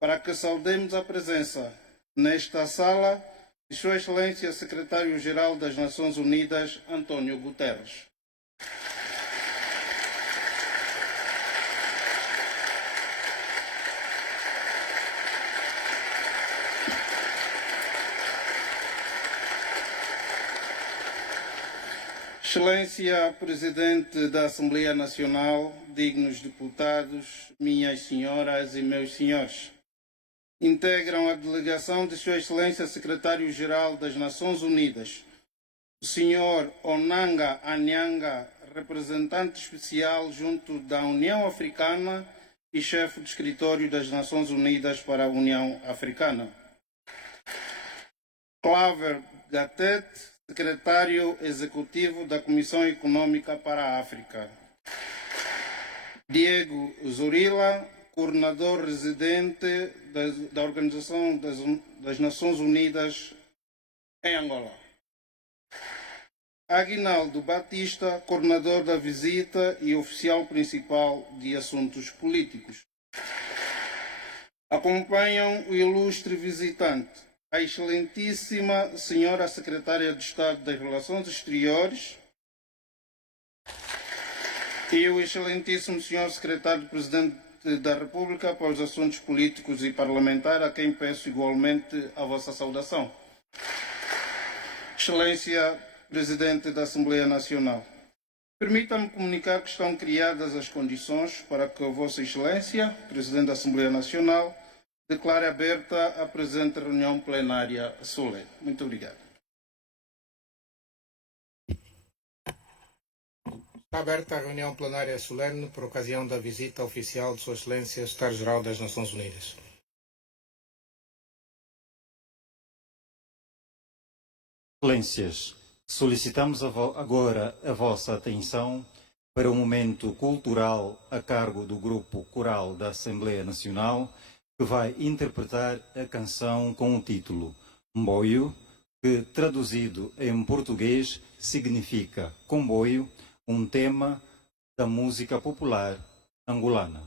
para que saudemos a presença nesta sala de Sua Excelência Secretário-Geral das Nações Unidas, António Guterres. Excelência Presidente da Assembleia Nacional, dignos deputados, minhas senhoras e meus senhores, integram a delegação de Sua Excelência Secretário-Geral das Nações Unidas, o Sr. Onanga Anyanga, representante especial junto da União Africana e chefe do Escritório das Nações Unidas para a União Africana. Claver Gatet, secretário executivo da Comissão Econômica para a África. Diego Zorilla, coordenador residente da Organização das Nações Unidas em Angola. Aguinaldo Batista, coordenador da visita e oficial principal de assuntos políticos. Acompanham o ilustre visitante, a excelentíssima senhora secretária de Estado das Relações Exteriores e o excelentíssimo senhor secretário-presidente da República para os Assuntos Políticos e Parlamentares, a quem peço igualmente a vossa saudação. Excelência Presidente da Assembleia Nacional, permita-me comunicar que estão criadas as condições para que Vossa Excelência, Presidente da Assembleia Nacional, declare aberta a presente reunião plenária solene. Muito obrigado. Está aberta a reunião plenária solene por ocasião da visita oficial de Sua Excelência, Secretário-Geral das Nações Unidas. Excelências, solicitamos agora a vossa atenção para um momento cultural a cargo do Grupo Coral da Assembleia Nacional, que vai interpretar a canção com o título Mboio, que traduzido em português significa comboio, um tema da música popular angolana.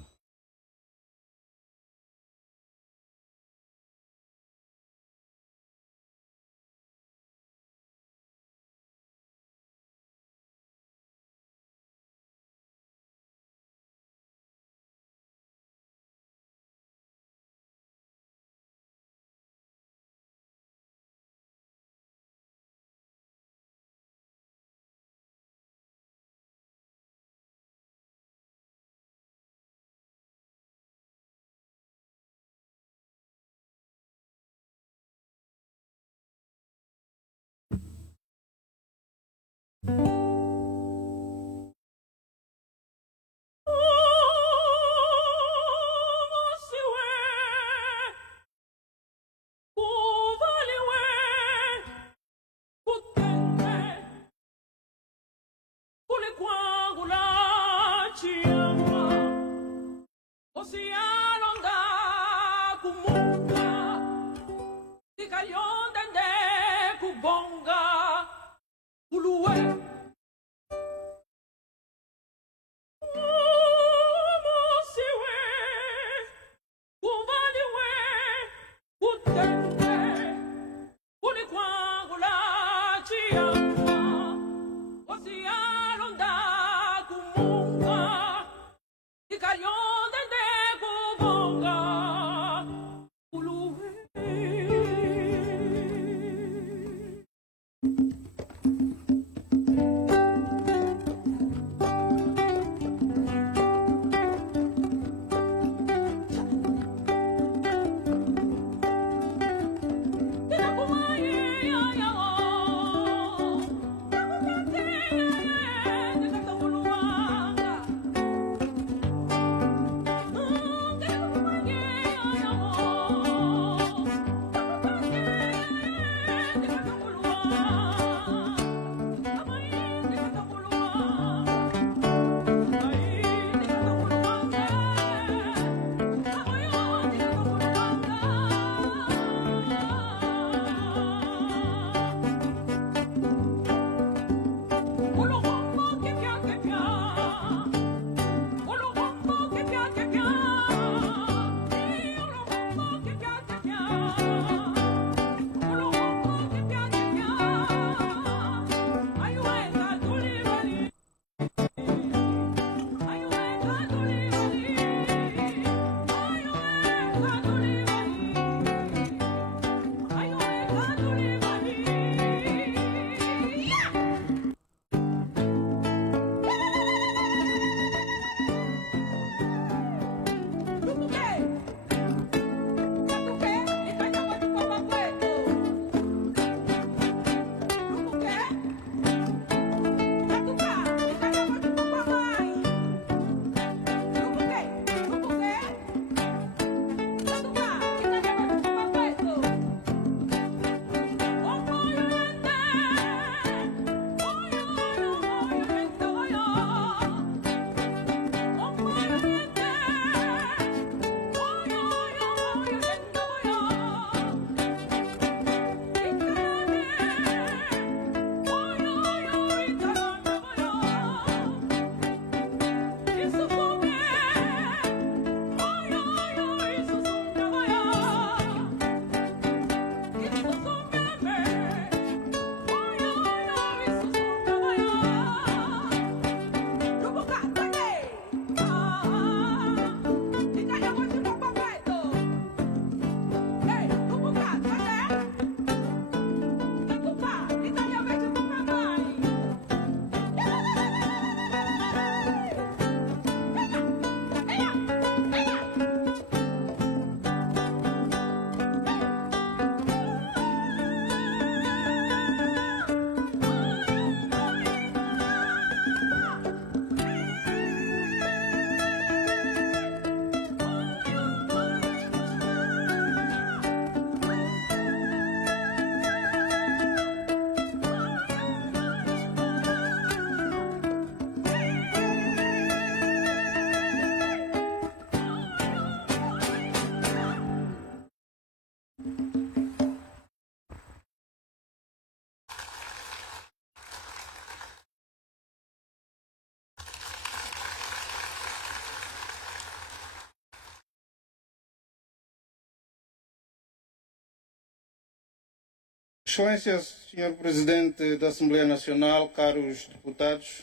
Excelência, Senhor Presidente da Assembleia Nacional, caros deputados,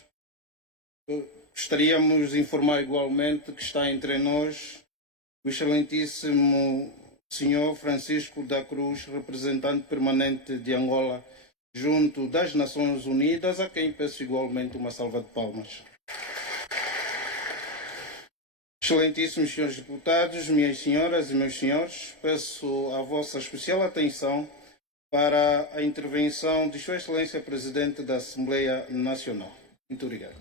gostaríamos de informar igualmente que está entre nós o excelentíssimo Senhor Francisco da Cruz, representante permanente de Angola junto das Nações Unidas, a quem peço igualmente uma salva de palmas. Excelentíssimos senhores deputados, minhas senhoras e meus senhores, peço a vossa especial atenção para a intervenção de Sua Excelência Presidente da Assembleia Nacional. Muito obrigado.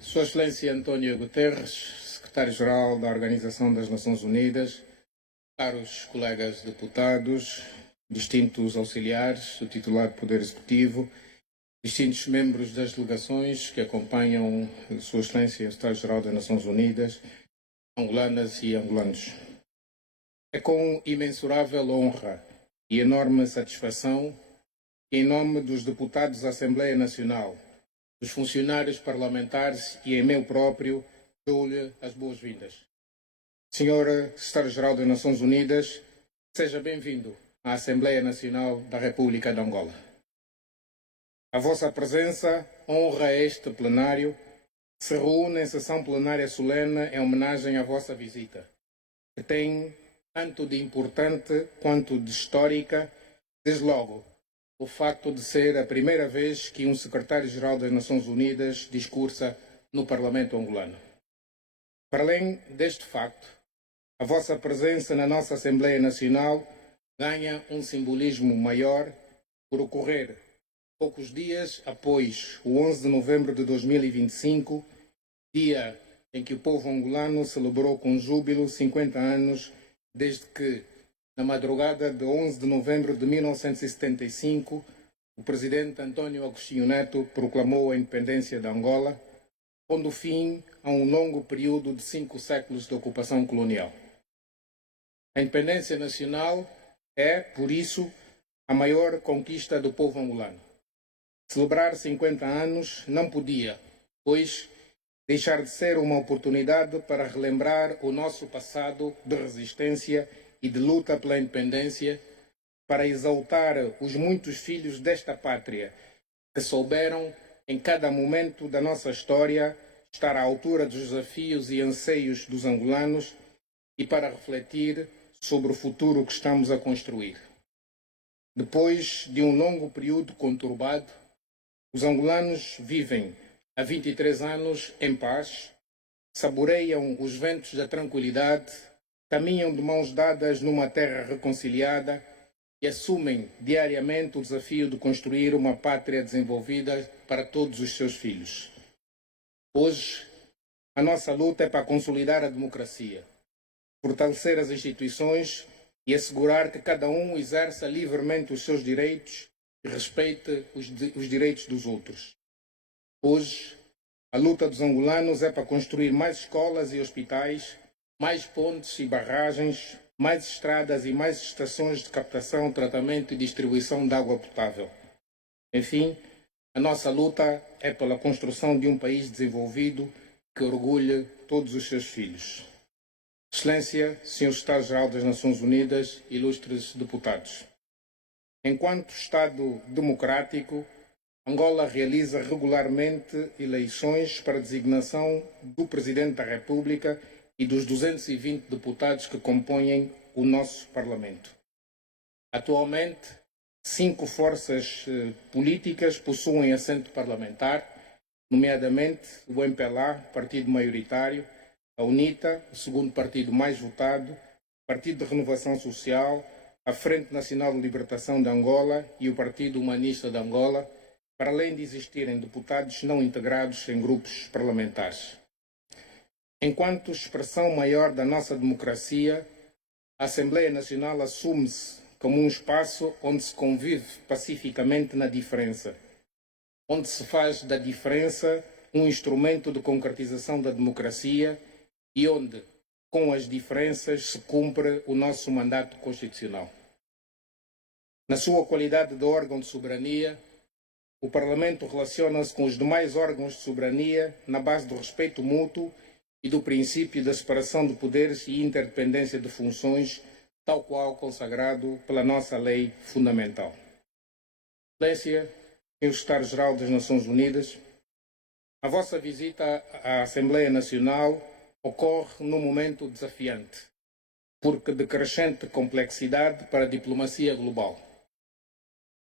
Sua Excelência António Guterres, Secretário-Geral da Organização das Nações Unidas, caros colegas deputados, distintos auxiliares do titular do Poder Executivo, distintos membros das delegações que acompanham Sua Excelência Secretário-Geral das Nações Unidas, angolanas e angolanos. É com imensurável honra e enorme satisfação que, em nome dos deputados da Assembleia Nacional, dos funcionários parlamentares e em meu próprio, dou-lhe as boas-vindas. Senhora Secretário-Geral das Nações Unidas, seja bem-vindo à Assembleia Nacional da República de Angola. A vossa presença honra este plenário, que se reúne em sessão plenária solene em homenagem à vossa visita, que tem tanto de importante quanto de histórica, desde logo, o facto de ser a primeira vez que um secretário-geral das Nações Unidas discursa no Parlamento angolano. Para além deste facto, a vossa presença na nossa Assembleia Nacional ganha um simbolismo maior por ocorrer poucos dias após o 11 de novembro de 2025, dia em que o povo angolano celebrou com júbilo 50 anos desde que, na madrugada de 11 de novembro de 1975, o presidente António Agostinho Neto proclamou a independência de Angola, pondo fim a um longo período de 5 séculos de ocupação colonial. A independência nacional é, por isso, a maior conquista do povo angolano. Celebrar 50 anos não podia, pois, deixar de ser uma oportunidade para relembrar o nosso passado de resistência e de luta pela independência, para exaltar os muitos filhos desta pátria que souberam, em cada momento da nossa história, estar à altura dos desafios e anseios dos angolanos e para refletir sobre o futuro que estamos a construir. Depois de um longo período conturbado, os angolanos vivem há 23 anos em paz, saboreiam os ventos da tranquilidade, caminham de mãos dadas numa terra reconciliada e assumem diariamente o desafio de construir uma pátria desenvolvida para todos os seus filhos. Hoje, a nossa luta é para consolidar a democracia, fortalecer as instituições e assegurar que cada um exerça livremente os seus direitos e respeite os direitos dos outros. Hoje, a luta dos angolanos é para construir mais escolas e hospitais, mais pontes e barragens, mais estradas e mais estações de captação, tratamento e distribuição de água potável. Enfim, a nossa luta é pela construção de um país desenvolvido que orgulhe todos os seus filhos. Excelência, Sr. Secretário-Geral das Nações Unidas, ilustres deputados. Enquanto Estado democrático, Angola realiza regularmente eleições para designação do Presidente da República e dos 220 deputados que compõem o nosso Parlamento. Atualmente, 5 forças políticas possuem assento parlamentar, nomeadamente o MPLA, partido maioritário, a UNITA, o segundo partido mais votado, o Partido de Renovação Social, a Frente Nacional de Libertação de Angola e o Partido Humanista de Angola, para além de existirem deputados não integrados em grupos parlamentares. Enquanto expressão maior da nossa democracia, a Assembleia Nacional assume-se como um espaço onde se convive pacificamente na diferença, onde se faz da diferença um instrumento de concretização da democracia e onde, com as diferenças, se cumpre o nosso mandato constitucional. Na sua qualidade de órgão de soberania, o Parlamento relaciona-se com os demais órgãos de soberania na base do respeito mútuo e do princípio da separação de poderes e interdependência de funções, tal qual consagrado pela nossa lei fundamental. Excelência, Senhor Secretário-Geral das Nações Unidas, a vossa visita à Assembleia Nacional ocorre num momento desafiante, porque de crescente complexidade para a diplomacia global.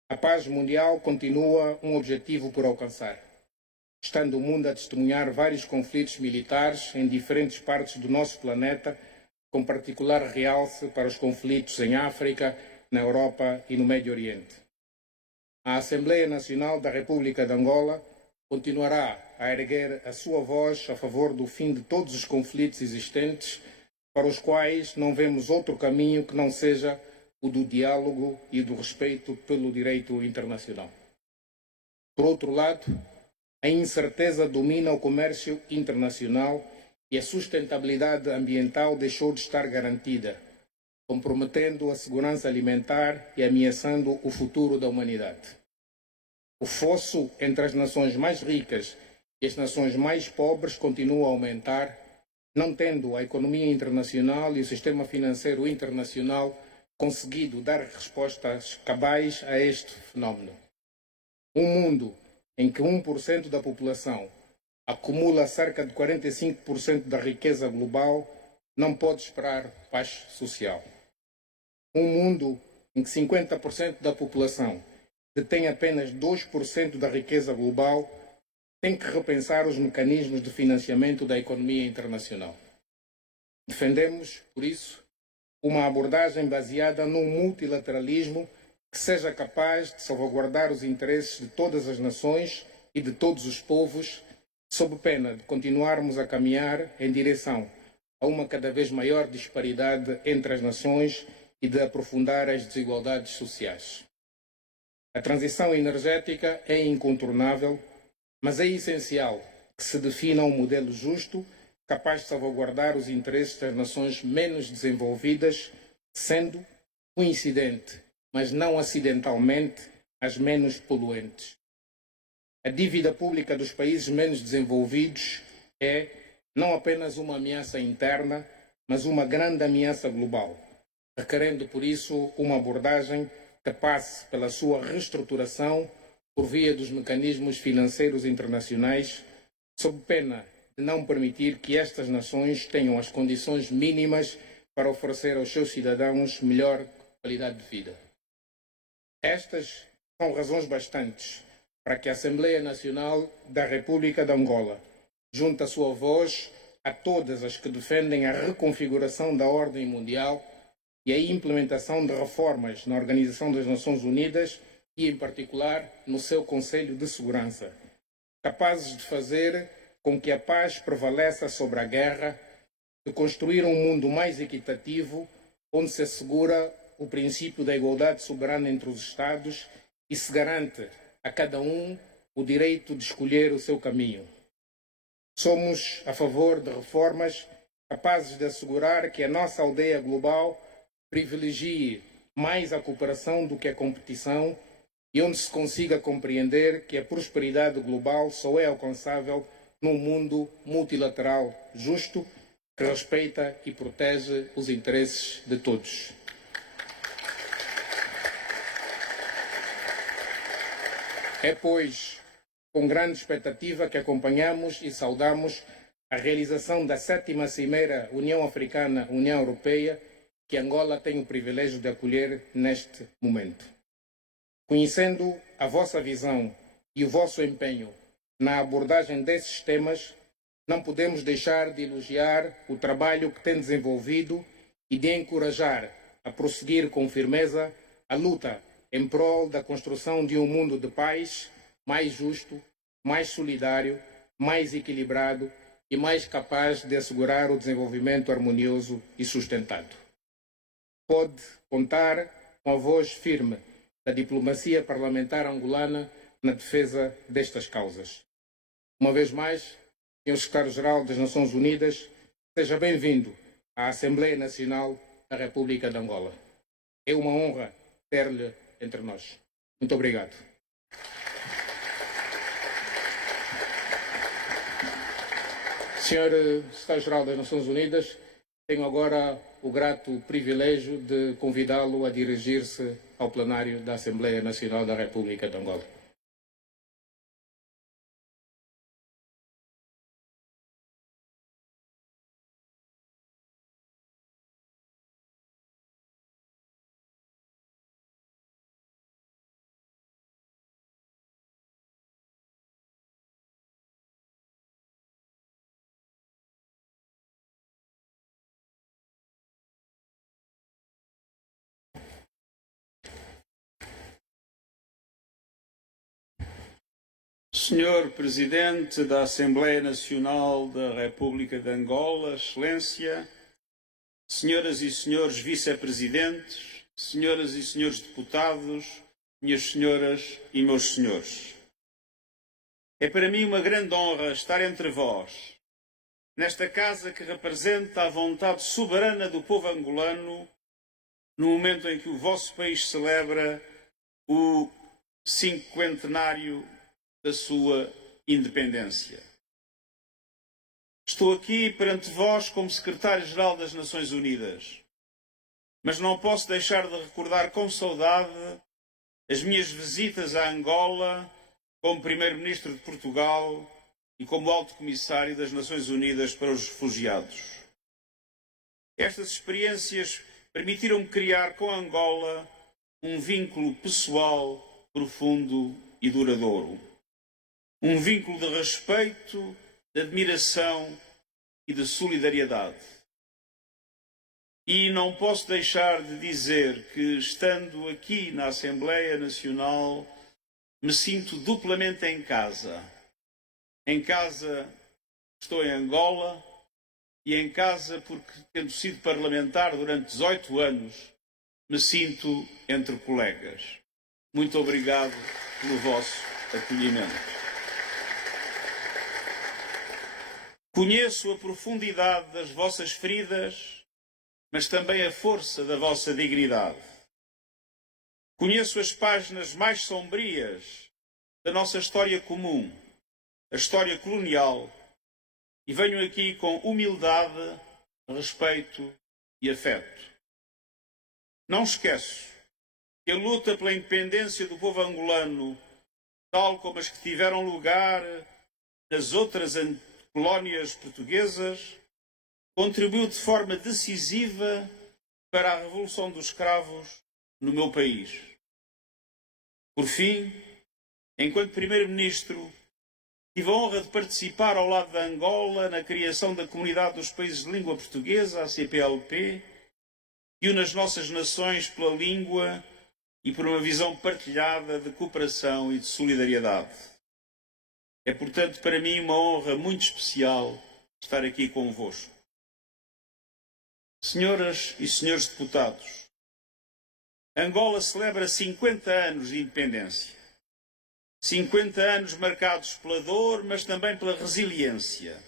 A paz mundial continua um objetivo por alcançar, estando o mundo a testemunhar vários conflitos militares em diferentes partes do nosso planeta, com particular realce para os conflitos em África, na Europa e no Médio Oriente. A Assembleia Nacional da República de Angola continuará a erguer a sua voz a favor do fim de todos os conflitos existentes, para os quais não vemos outro caminho que não seja o do diálogo e do respeito pelo direito internacional. Por outro lado, a incerteza domina o comércio internacional e a sustentabilidade ambiental deixou de estar garantida, comprometendo a segurança alimentar e ameaçando o futuro da humanidade. O fosso entre as nações mais ricas e as nações mais pobres continua a aumentar, não tendo a economia internacional e o sistema financeiro internacional conseguido dar respostas cabais a este fenómeno. Um mundo em que 1% da população acumula cerca de 45% da riqueza global não pode esperar paz social. Um mundo em que 50% da população detém apenas 2% da riqueza global tem que repensar os mecanismos de financiamento da economia internacional. Defendemos, por isso, uma abordagem baseada num multilateralismo que seja capaz de salvaguardar os interesses de todas as nações e de todos os povos, sob pena de continuarmos a caminhar em direção a uma cada vez maior disparidade entre as nações e de aprofundar as desigualdades sociais. A transição energética é incontornável, mas é essencial que se defina um modelo justo, capaz de salvaguardar os interesses das nações menos desenvolvidas, sendo coincidente, mas não acidentalmente, as menos poluentes. A dívida pública dos países menos desenvolvidos é não apenas uma ameaça interna, mas uma grande ameaça global, requerendo por isso uma abordagem que passe pela sua reestruturação por via dos mecanismos financeiros internacionais, sob pena de não permitir que estas nações tenham as condições mínimas para oferecer aos seus cidadãos melhor qualidade de vida. Estas são razões bastantes para que a Assembleia Nacional da República de Angola junte a sua voz a todas as que defendem a reconfiguração da ordem mundial e a implementação de reformas na Organização das Nações Unidas e, em particular, no seu Conselho de Segurança, capazes de fazer com que a paz prevaleça sobre a guerra, de construir um mundo mais equitativo, onde se assegura o princípio da igualdade soberana entre os Estados e se garante a cada um o direito de escolher o seu caminho. Somos a favor de reformas capazes de assegurar que a nossa aldeia global privilegie mais a cooperação do que a competição e onde se consiga compreender que a prosperidade global só é alcançável num mundo multilateral justo que respeita e protege os interesses de todos. É, pois, com grande expectativa que acompanhamos e saudamos a realização da 7ª Cimeira União Africana-União Europeia, que Angola tem o privilégio de acolher neste momento. Conhecendo a vossa visão e o vosso empenho na abordagem desses temas, não podemos deixar de elogiar o trabalho que tem desenvolvido e de encorajar a prosseguir com firmeza a luta em prol da construção de um mundo de paz mais justo, mais solidário, mais equilibrado e mais capaz de assegurar o desenvolvimento harmonioso e sustentado. Pode contar com a voz firme da diplomacia parlamentar angolana na defesa destas causas. Uma vez mais, Sr. Secretário-Geral das Nações Unidas, seja bem-vindo à Assembleia Nacional da República de Angola. É uma honra ter-lhe entre nós. Muito obrigado. Senhor Secretário-Geral das Nações Unidas, tenho agora o grato privilégio de convidá-lo a dirigir-se ao plenário da Assembleia Nacional da República de Angola. Senhor Presidente da Assembleia Nacional da República de Angola, Excelência, Senhoras e Senhores Vice-Presidentes, Senhoras e Senhores Deputados, Minhas Senhoras e Meus Senhores. É para mim uma grande honra estar entre vós, nesta casa que representa a vontade soberana do povo angolano, no momento em que o vosso país celebra o 50º da sua independência. Estou aqui perante vós como Secretário-Geral das Nações Unidas, mas não posso deixar de recordar com saudade as minhas visitas a Angola como Primeiro-Ministro de Portugal e como Alto Comissário das Nações Unidas para os Refugiados. Estas experiências permitiram-me criar com Angola um vínculo pessoal, profundo e duradouro. Um vínculo de respeito, de admiração e de solidariedade. E não posso deixar de dizer que, estando aqui na Assembleia Nacional, me sinto duplamente em casa. Em casa estou em Angola e em casa porque, tendo sido parlamentar durante 18 anos, me sinto entre colegas. Muito obrigado pelo vosso acolhimento. Conheço a profundidade das vossas feridas, mas também a força da vossa dignidade. Conheço as páginas mais sombrias da nossa história comum, a história colonial, e venho aqui com humildade, respeito e afeto. Não esqueço que a luta pela independência do povo angolano, tal como as que tiveram lugar nas outras colónias portuguesas, contribuiu de forma decisiva para a Revolução dos Escravos no meu país. Por fim, enquanto Primeiro-Ministro, tive a honra de participar ao lado da Angola na criação da Comunidade dos Países de Língua Portuguesa, a CPLP, que une as nossas nações pela língua e por uma visão partilhada de cooperação e de solidariedade. É, portanto, para mim uma honra muito especial estar aqui convosco. Senhoras e senhores deputados, Angola celebra 50 anos de independência. 50 anos marcados pela dor, mas também pela resiliência.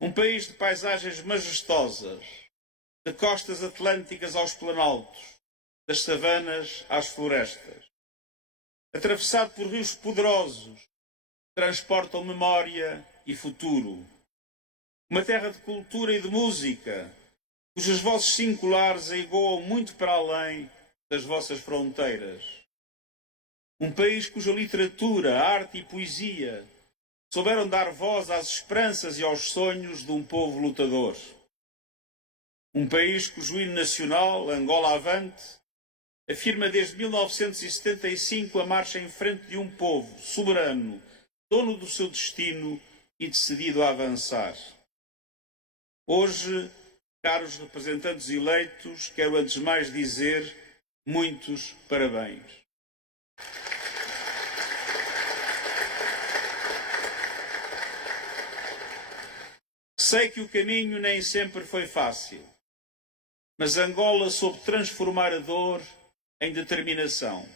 Um país de paisagens majestosas, de costas atlânticas aos planaltos, das savanas às florestas. Atravessado por rios poderosos, transportam memória e futuro. Uma terra de cultura e de música, cujos vozes singulares ecoam muito para além das vossas fronteiras. Um país cuja literatura, arte e poesia souberam dar voz às esperanças e aos sonhos de um povo lutador. Um país cujo hino nacional, Angola Avante, afirma desde 1975 a marcha em frente de um povo soberano, dono do seu destino e decidido a avançar. Hoje, caros representantes eleitos, quero antes de mais dizer muitos parabéns. Sei que o caminho nem sempre foi fácil, mas Angola soube transformar a dor em determinação.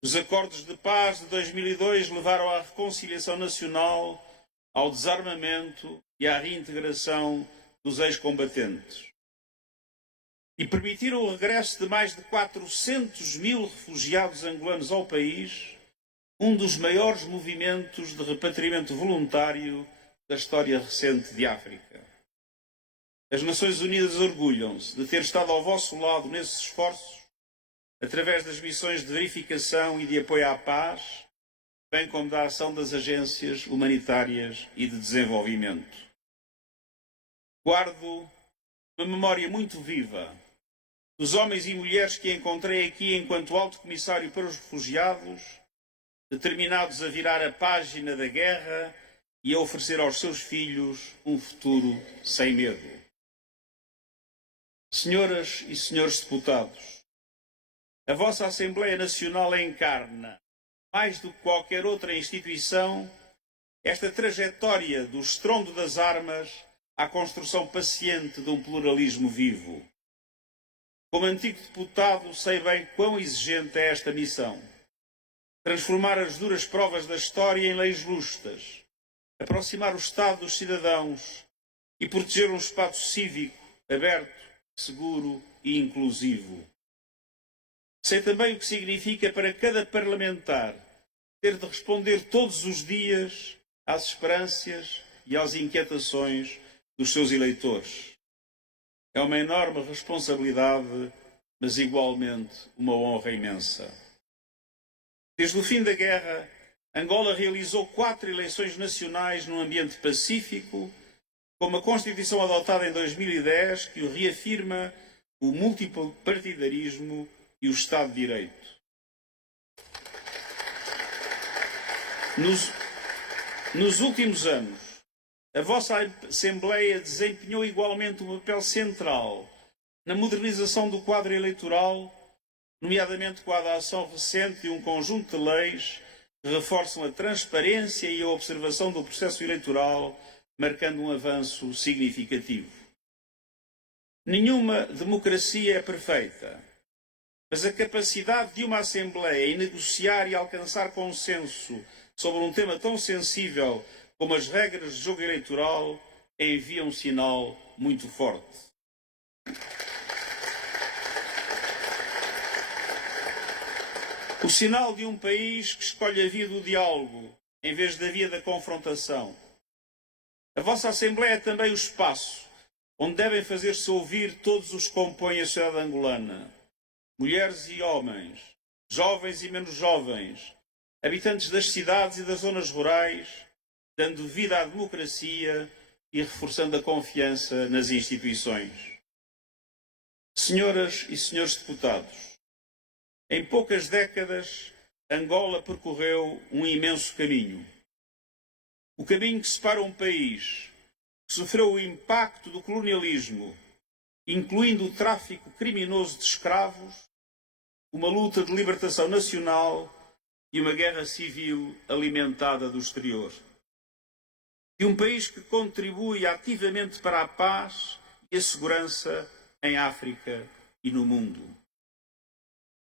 Os acordos de paz de 2002 levaram à reconciliação nacional, ao desarmamento e à reintegração dos ex-combatentes. E permitiram o regresso de mais de 400 mil refugiados angolanos ao país, um dos maiores movimentos de repatriamento voluntário da história recente de África. As Nações Unidas orgulham-se de ter estado ao vosso lado nesses esforços, através das missões de verificação e de apoio à paz, bem como da ação das agências humanitárias e de desenvolvimento. Guardo uma memória muito viva dos homens e mulheres que encontrei aqui enquanto Alto Comissário para os Refugiados, determinados a virar a página da guerra e a oferecer aos seus filhos um futuro sem medo. Senhoras e senhores deputados, a vossa Assembleia Nacional encarna, mais do que qualquer outra instituição, esta trajetória do estrondo das armas à construção paciente de um pluralismo vivo. Como antigo deputado, sei bem quão exigente é esta missão. Transformar as duras provas da história em leis justas, aproximar o Estado dos cidadãos e proteger um espaço cívico, aberto, seguro e inclusivo. Sei também o que significa para cada parlamentar ter de responder todos os dias às esperanças e às inquietações dos seus eleitores. É uma enorme responsabilidade, mas igualmente uma honra imensa. Desde o fim da guerra, Angola realizou 4 eleições nacionais num ambiente pacífico, com uma Constituição adotada em 2010 que o reafirma o multipartidarismo e o Estado de Direito. Nos últimos anos, a vossa Assembleia desempenhou igualmente um papel central na modernização do quadro eleitoral, nomeadamente com a adoção recente de um conjunto de leis que reforçam a transparência e a observação do processo eleitoral, marcando um avanço significativo. Nenhuma democracia é perfeita, mas a capacidade de uma Assembleia em negociar e alcançar consenso sobre um tema tão sensível como as regras de jogo eleitoral envia um sinal muito forte. O sinal de um país que escolhe a via do diálogo em vez da via da confrontação. A vossa Assembleia é também o espaço onde devem fazer-se ouvir todos os que compõem a sociedade angolana. Mulheres e homens, jovens e menos jovens, habitantes das cidades e das zonas rurais, dando vida à democracia e reforçando a confiança nas instituições. Senhoras e senhores deputados, em poucas décadas, Angola percorreu um imenso caminho. O caminho que separa um país que sofreu o impacto do colonialismo, incluindo o tráfico criminoso de escravos, uma luta de libertação nacional e uma guerra civil alimentada do exterior. De um país que contribui ativamente para a paz e a segurança em África e no mundo.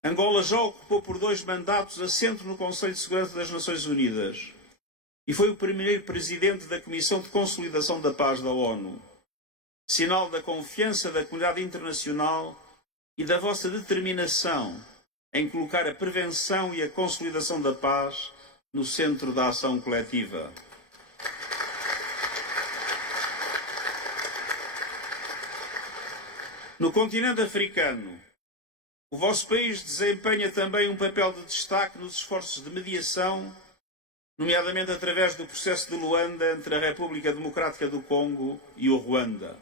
Angola já ocupou por 2 mandatos assento no Conselho de Segurança das Nações Unidas e foi o primeiro presidente da Comissão de Consolidação da Paz da ONU, sinal da confiança da comunidade internacional e da vossa determinação em colocar a prevenção e a consolidação da paz no centro da ação coletiva. No continente africano, o vosso país desempenha também um papel de destaque nos esforços de mediação, nomeadamente através do processo de Luanda entre a República Democrática do Congo e o Ruanda.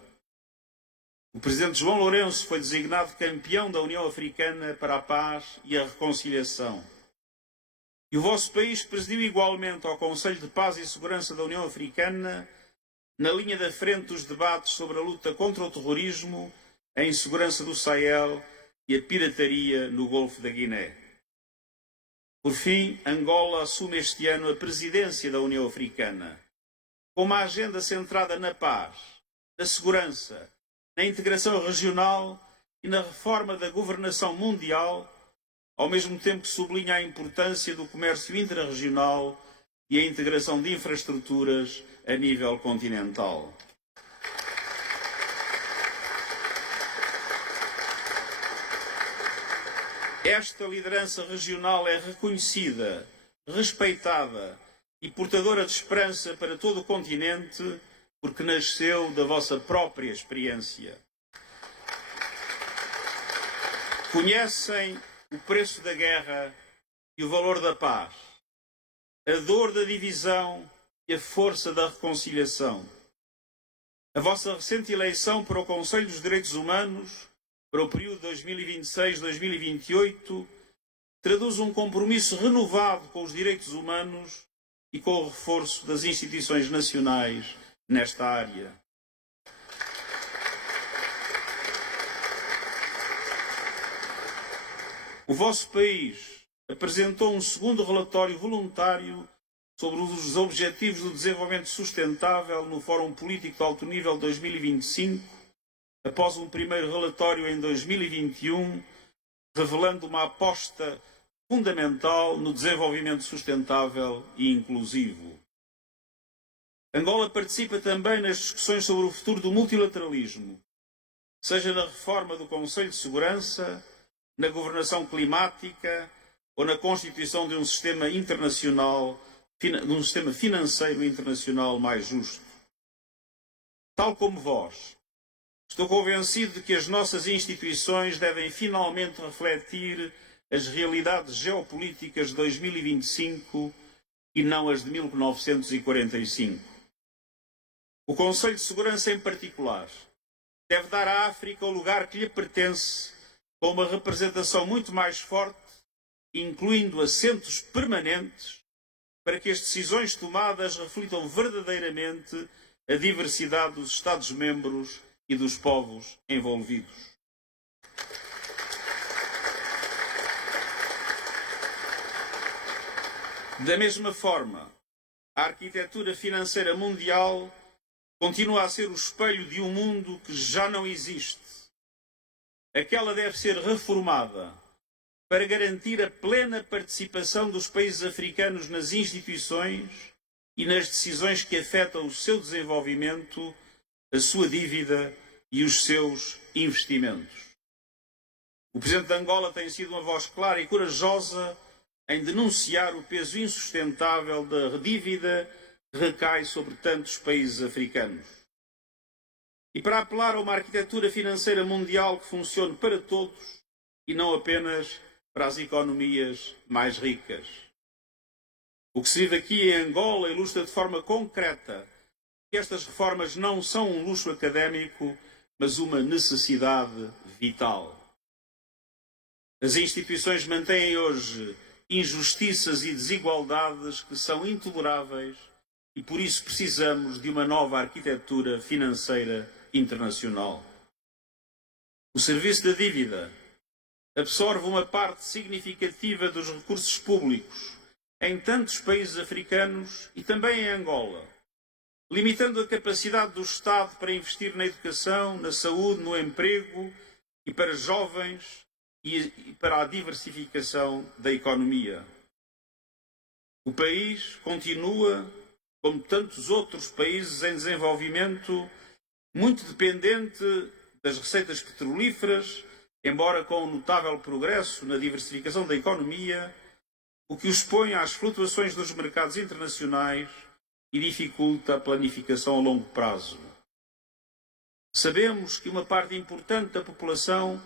O presidente João Lourenço foi designado campeão da União Africana para a Paz e a Reconciliação. E o vosso país presidiu igualmente ao Conselho de Paz e Segurança da União Africana, na linha da frente dos debates sobre a luta contra o terrorismo, a insegurança do Sahel e a pirataria no Golfo da Guiné. Por fim, Angola assume este ano a presidência da União Africana, com uma agenda centrada na paz, na segurança, na integração regional e na reforma da governação mundial, ao mesmo tempo que sublinha a importância do comércio intrarregional e a integração de infraestruturas a nível continental. Esta liderança regional é reconhecida, respeitada e portadora de esperança para todo o continente, porque nasceu da vossa própria experiência. Conhecem o preço da guerra e o valor da paz, a dor da divisão e a força da reconciliação. A vossa recente eleição para o Conselho dos Direitos Humanos, para o período 2026-2028, traduz um compromisso renovado com os direitos humanos e com o reforço das instituições nacionais nesta área. O vosso país apresentou um segundo relatório voluntário sobre os Objetivos do Desenvolvimento Sustentável no Fórum Político de Alto Nível 2025, após um primeiro relatório em 2021, revelando uma aposta fundamental no desenvolvimento sustentável e inclusivo. Angola participa também nas discussões sobre o futuro do multilateralismo, seja na reforma do Conselho de Segurança, na governação climática ou na constituição de um sistema internacional, de um sistema financeiro internacional mais justo. Tal como vós, estou convencido de que as nossas instituições devem finalmente refletir as realidades geopolíticas de 2025 e não as de 1945. O Conselho de Segurança, em particular, deve dar à África o lugar que lhe pertence, com uma representação muito mais forte, incluindo assentos permanentes, para que as decisões tomadas reflitam verdadeiramente a diversidade dos Estados-membros e dos povos envolvidos. Da mesma forma, a arquitetura financeira mundial continua a ser o espelho de um mundo que já não existe. Aquela deve ser reformada para garantir a plena participação dos países africanos nas instituições e nas decisões que afetam o seu desenvolvimento, a sua dívida e os seus investimentos. O Presidente de Angola tem sido uma voz clara e corajosa em denunciar o peso insustentável da dívida que recai sobre tantos países africanos. E para apelar a uma arquitetura financeira mundial que funcione para todos e não apenas para as economias mais ricas. O que se vive aqui em Angola ilustra de forma concreta que estas reformas não são um luxo académico, mas uma necessidade vital. As instituições mantêm hoje injustiças e desigualdades que são intoleráveis e por isso precisamos de uma nova arquitetura financeira internacional. O serviço da dívida absorve uma parte significativa dos recursos públicos em tantos países africanos e também em Angola, limitando a capacidade do Estado para investir na educação, na saúde, no emprego e para jovens e para a diversificação da economia. O país continua, como tantos outros países em desenvolvimento, muito dependente das receitas petrolíferas, embora com um notável progresso na diversificação da economia, o que o expõe às flutuações dos mercados internacionais e dificulta a planificação a longo prazo. Sabemos que uma parte importante da população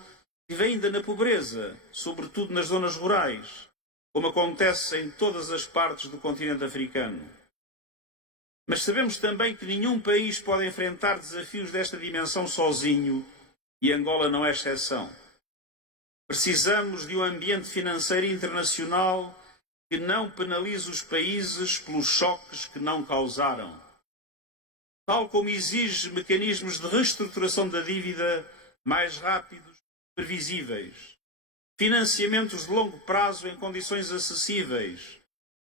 vive ainda na pobreza, sobretudo nas zonas rurais, como acontece em todas as partes do continente africano. Mas sabemos também que nenhum país pode enfrentar desafios desta dimensão sozinho, e Angola não é exceção. Precisamos de um ambiente financeiro internacional que não penalize os países pelos choques que não causaram, tal como exige mecanismos de reestruturação da dívida mais rápidos e previsíveis, financiamentos de longo prazo em condições acessíveis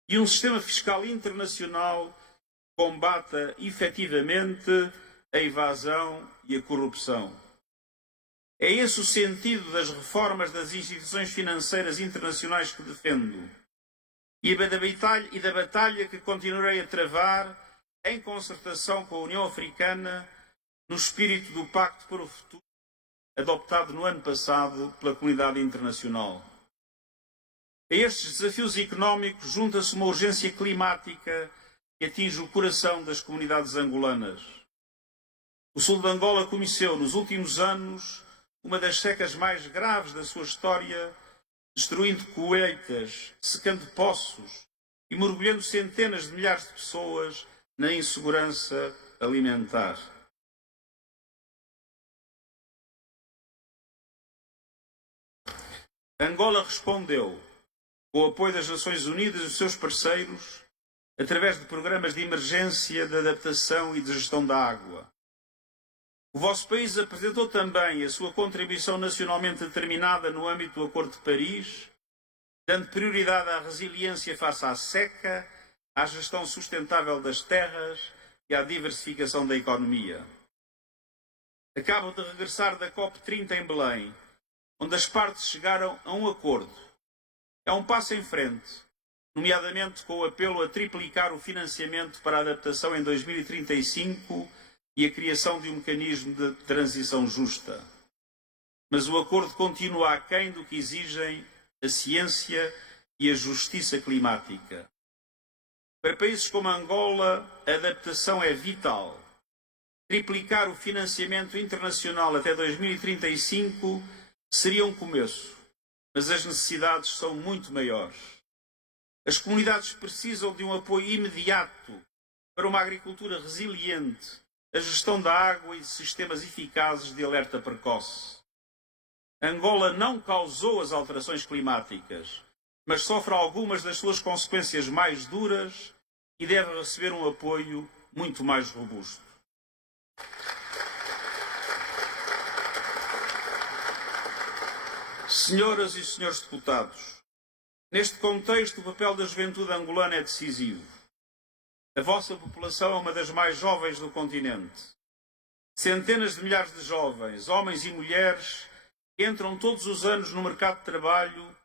e um sistema fiscal internacional que combata efetivamente a evasão e a corrupção. É esse o sentido das reformas das instituições financeiras internacionais que defendo e da batalha que continuarei a travar em concertação com a União Africana no espírito do Pacto para o Futuro adotado no ano passado pela comunidade internacional. A estes desafios económicos junta-se uma urgência climática que atinge o coração das comunidades angolanas. O sul de Angola conheceu, nos últimos anos, uma das secas mais graves da sua história, destruindo colheitas, secando poços e mergulhando centenas de milhares de pessoas na insegurança alimentar. Angola respondeu, com o apoio das Nações Unidas e dos seus parceiros, através de programas de emergência, de adaptação e de gestão da água. O vosso país apresentou também a sua contribuição nacionalmente determinada no âmbito do Acordo de Paris, dando prioridade à resiliência face à seca, à gestão sustentável das terras e à diversificação da economia. Acabo de regressar da COP30 em Belém, onde as partes chegaram a um acordo. É um passo em frente, nomeadamente com o apelo a triplicar o financiamento para a adaptação em 2035 e a criação de um mecanismo de transição justa. Mas o acordo continua aquém do que exigem a ciência e a justiça climática. Para países como Angola, a adaptação é vital. Triplicar o financiamento internacional até 2035 seria um começo, mas as necessidades são muito maiores. As comunidades precisam de um apoio imediato para uma agricultura resiliente, a gestão da água e de sistemas eficazes de alerta precoce. Angola não causou as alterações climáticas, mas sofre algumas das suas consequências mais duras e deve receber um apoio muito mais robusto. Senhoras e senhores deputados, neste contexto o papel da juventude angolana é decisivo. A vossa população é uma das mais jovens do continente. Centenas de milhares de jovens, homens e mulheres, entram todos os anos no mercado de trabalho,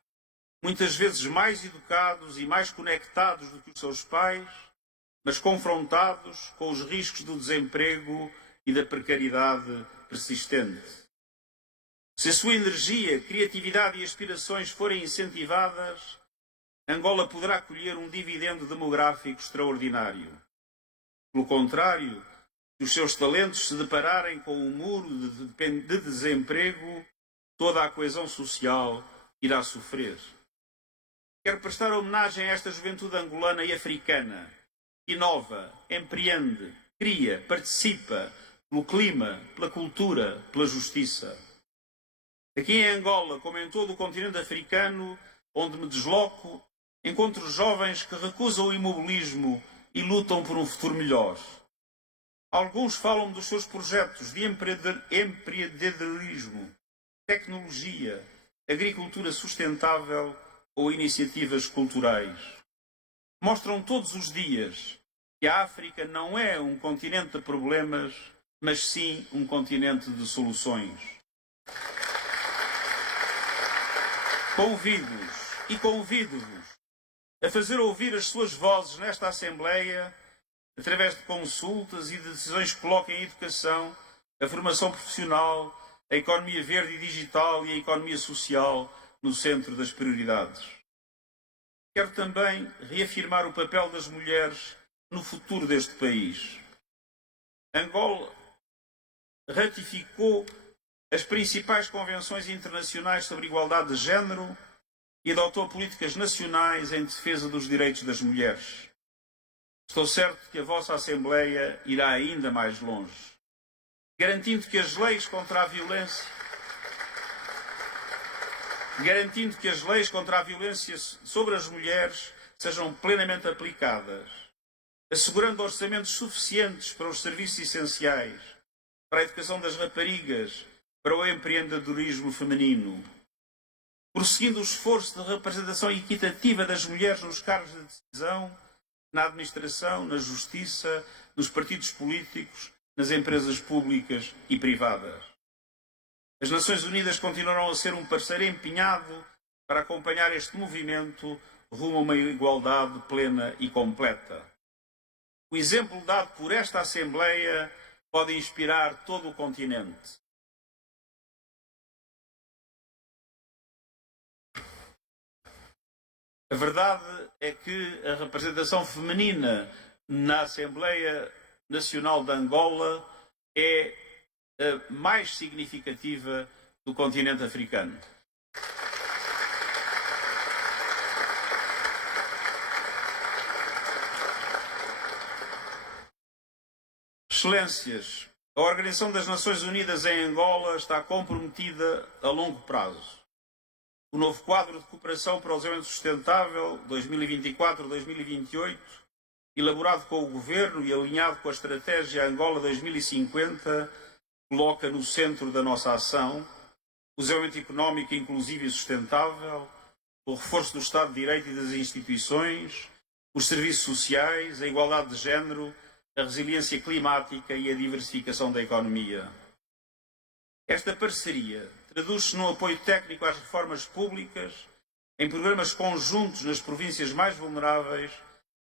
muitas vezes mais educados e mais conectados do que os seus pais, mas confrontados com os riscos do desemprego e da precariedade persistente. Se a sua energia, criatividade e aspirações forem incentivadas, Angola poderá colher um dividendo demográfico extraordinário. Pelo contrário, se os seus talentos se depararem com um muro de desemprego, toda a coesão social irá sofrer. Quero prestar homenagem a esta juventude angolana e africana, que inova, empreende, cria, participa pelo clima, pela cultura, pela justiça. Aqui em Angola, como em todo o continente africano, onde me desloco, encontro jovens que recusam o imobilismo e lutam por um futuro melhor. Alguns falam dos seus projetos de empreendedorismo, tecnologia, agricultura sustentável ou iniciativas culturais. Mostram todos os dias que a África não é um continente de problemas, mas sim um continente de soluções. Convido-vos a fazer ouvir as suas vozes nesta Assembleia, através de consultas e de decisões que coloquem a educação, a formação profissional, a economia verde e digital e a economia social no centro das prioridades. Quero também reafirmar o papel das mulheres no futuro deste país. Angola ratificou as principais convenções internacionais sobre igualdade de género e adotou políticas nacionais em defesa dos direitos das mulheres. Estou certo que a vossa Assembleia irá ainda mais longe, garantindo que as leis contra a violência sobre as mulheres sejam plenamente aplicadas, assegurando orçamentos suficientes para os serviços essenciais, para a educação das raparigas, para o empreendedorismo feminino, prosseguindo o esforço de representação equitativa das mulheres nos cargos de decisão, na administração, na justiça, nos partidos políticos, nas empresas públicas e privadas. As Nações Unidas continuarão a ser um parceiro empenhado para acompanhar este movimento rumo a uma igualdade plena e completa. O exemplo dado por esta Assembleia pode inspirar todo o continente. A verdade é que a representação feminina na Assembleia Nacional de Angola é a mais significativa do continente africano. Excelências, a Organização das Nações Unidas em Angola está comprometida a longo prazo. O novo quadro de cooperação para o desenvolvimento sustentável 2024-2028, elaborado com o Governo e alinhado com a Estratégia Angola 2050, coloca no centro da nossa ação o desenvolvimento económico inclusivo e sustentável, o reforço do Estado de Direito e das instituições, os serviços sociais, a igualdade de género, a resiliência climática e a diversificação da economia. Esta parceria traduz-se num apoio técnico às reformas públicas, em programas conjuntos nas províncias mais vulneráveis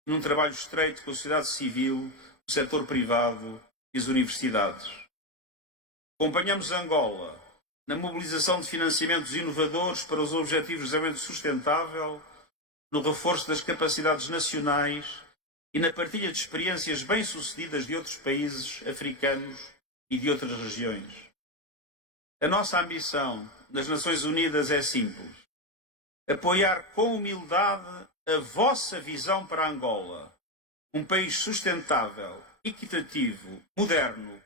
e num trabalho estreito com a sociedade civil, o setor privado e as universidades. Acompanhamos Angola na mobilização de financiamentos inovadores para os Objetivos de Desenvolvimento Sustentável, no reforço das capacidades nacionais e na partilha de experiências bem-sucedidas de outros países africanos e de outras regiões. A nossa ambição nas Nações Unidas é simples: apoiar com humildade a vossa visão para Angola, um país sustentável, equitativo, moderno,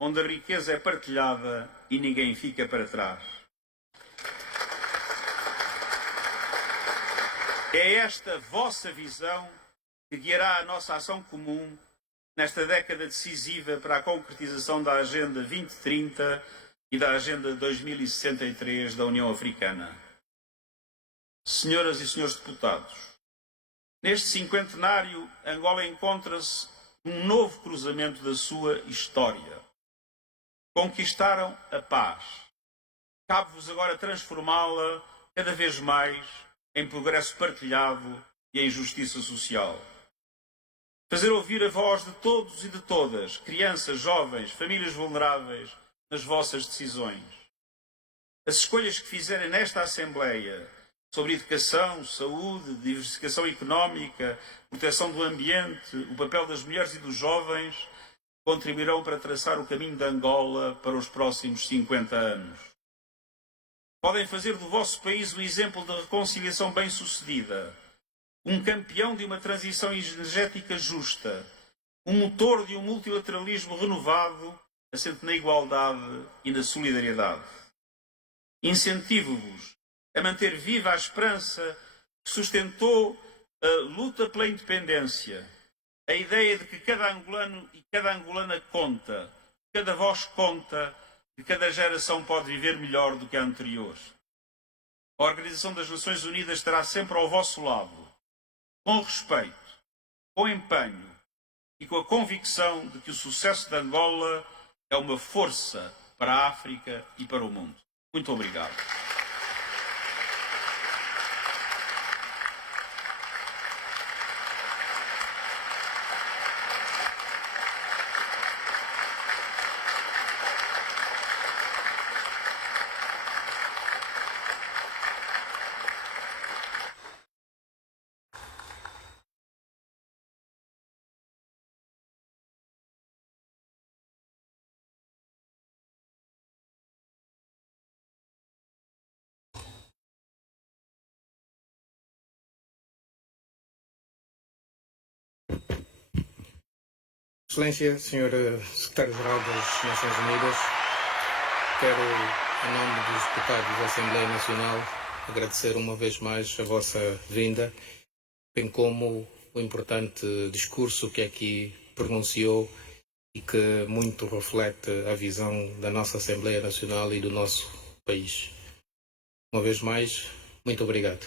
onde a riqueza é partilhada e ninguém fica para trás. É esta vossa visão que guiará a nossa ação comum nesta década decisiva para a concretização da Agenda 2030 e da Agenda 2063 da União Africana. Senhoras e senhores deputados, neste cinquentenário, Angola encontra-se num novo cruzamento da sua história. Conquistaram a paz. Cabe-vos agora transformá-la cada vez mais em progresso partilhado e em justiça social. Fazer ouvir a voz de todos e de todas, crianças, jovens, famílias vulneráveis, nas vossas decisões. As escolhas que fizerem nesta Assembleia sobre educação, saúde, diversificação económica, proteção do ambiente, o papel das mulheres e dos jovens, contribuirão para traçar o caminho de Angola para os próximos 50 anos. Podem fazer do vosso país um exemplo de reconciliação bem-sucedida, um campeão de uma transição energética justa, um motor de um multilateralismo renovado, assente na igualdade e na solidariedade. Incentivo-vos a manter viva a esperança que sustentou a luta pela independência, a ideia de que cada angolano e cada angolana conta, cada voz conta, que cada geração pode viver melhor do que a anterior. A Organização das Nações Unidas estará sempre ao vosso lado, com respeito, com empenho e com a convicção de que o sucesso de Angola é uma força para a África e para o mundo. Muito obrigado. Excelência, Sr. Secretário-Geral das Nações Unidas, quero, em nome dos deputados da Assembleia Nacional, agradecer uma vez mais a vossa vinda, bem como o importante discurso que aqui pronunciou e que muito reflete a visão da nossa Assembleia Nacional e do nosso país. Uma vez mais, muito obrigado.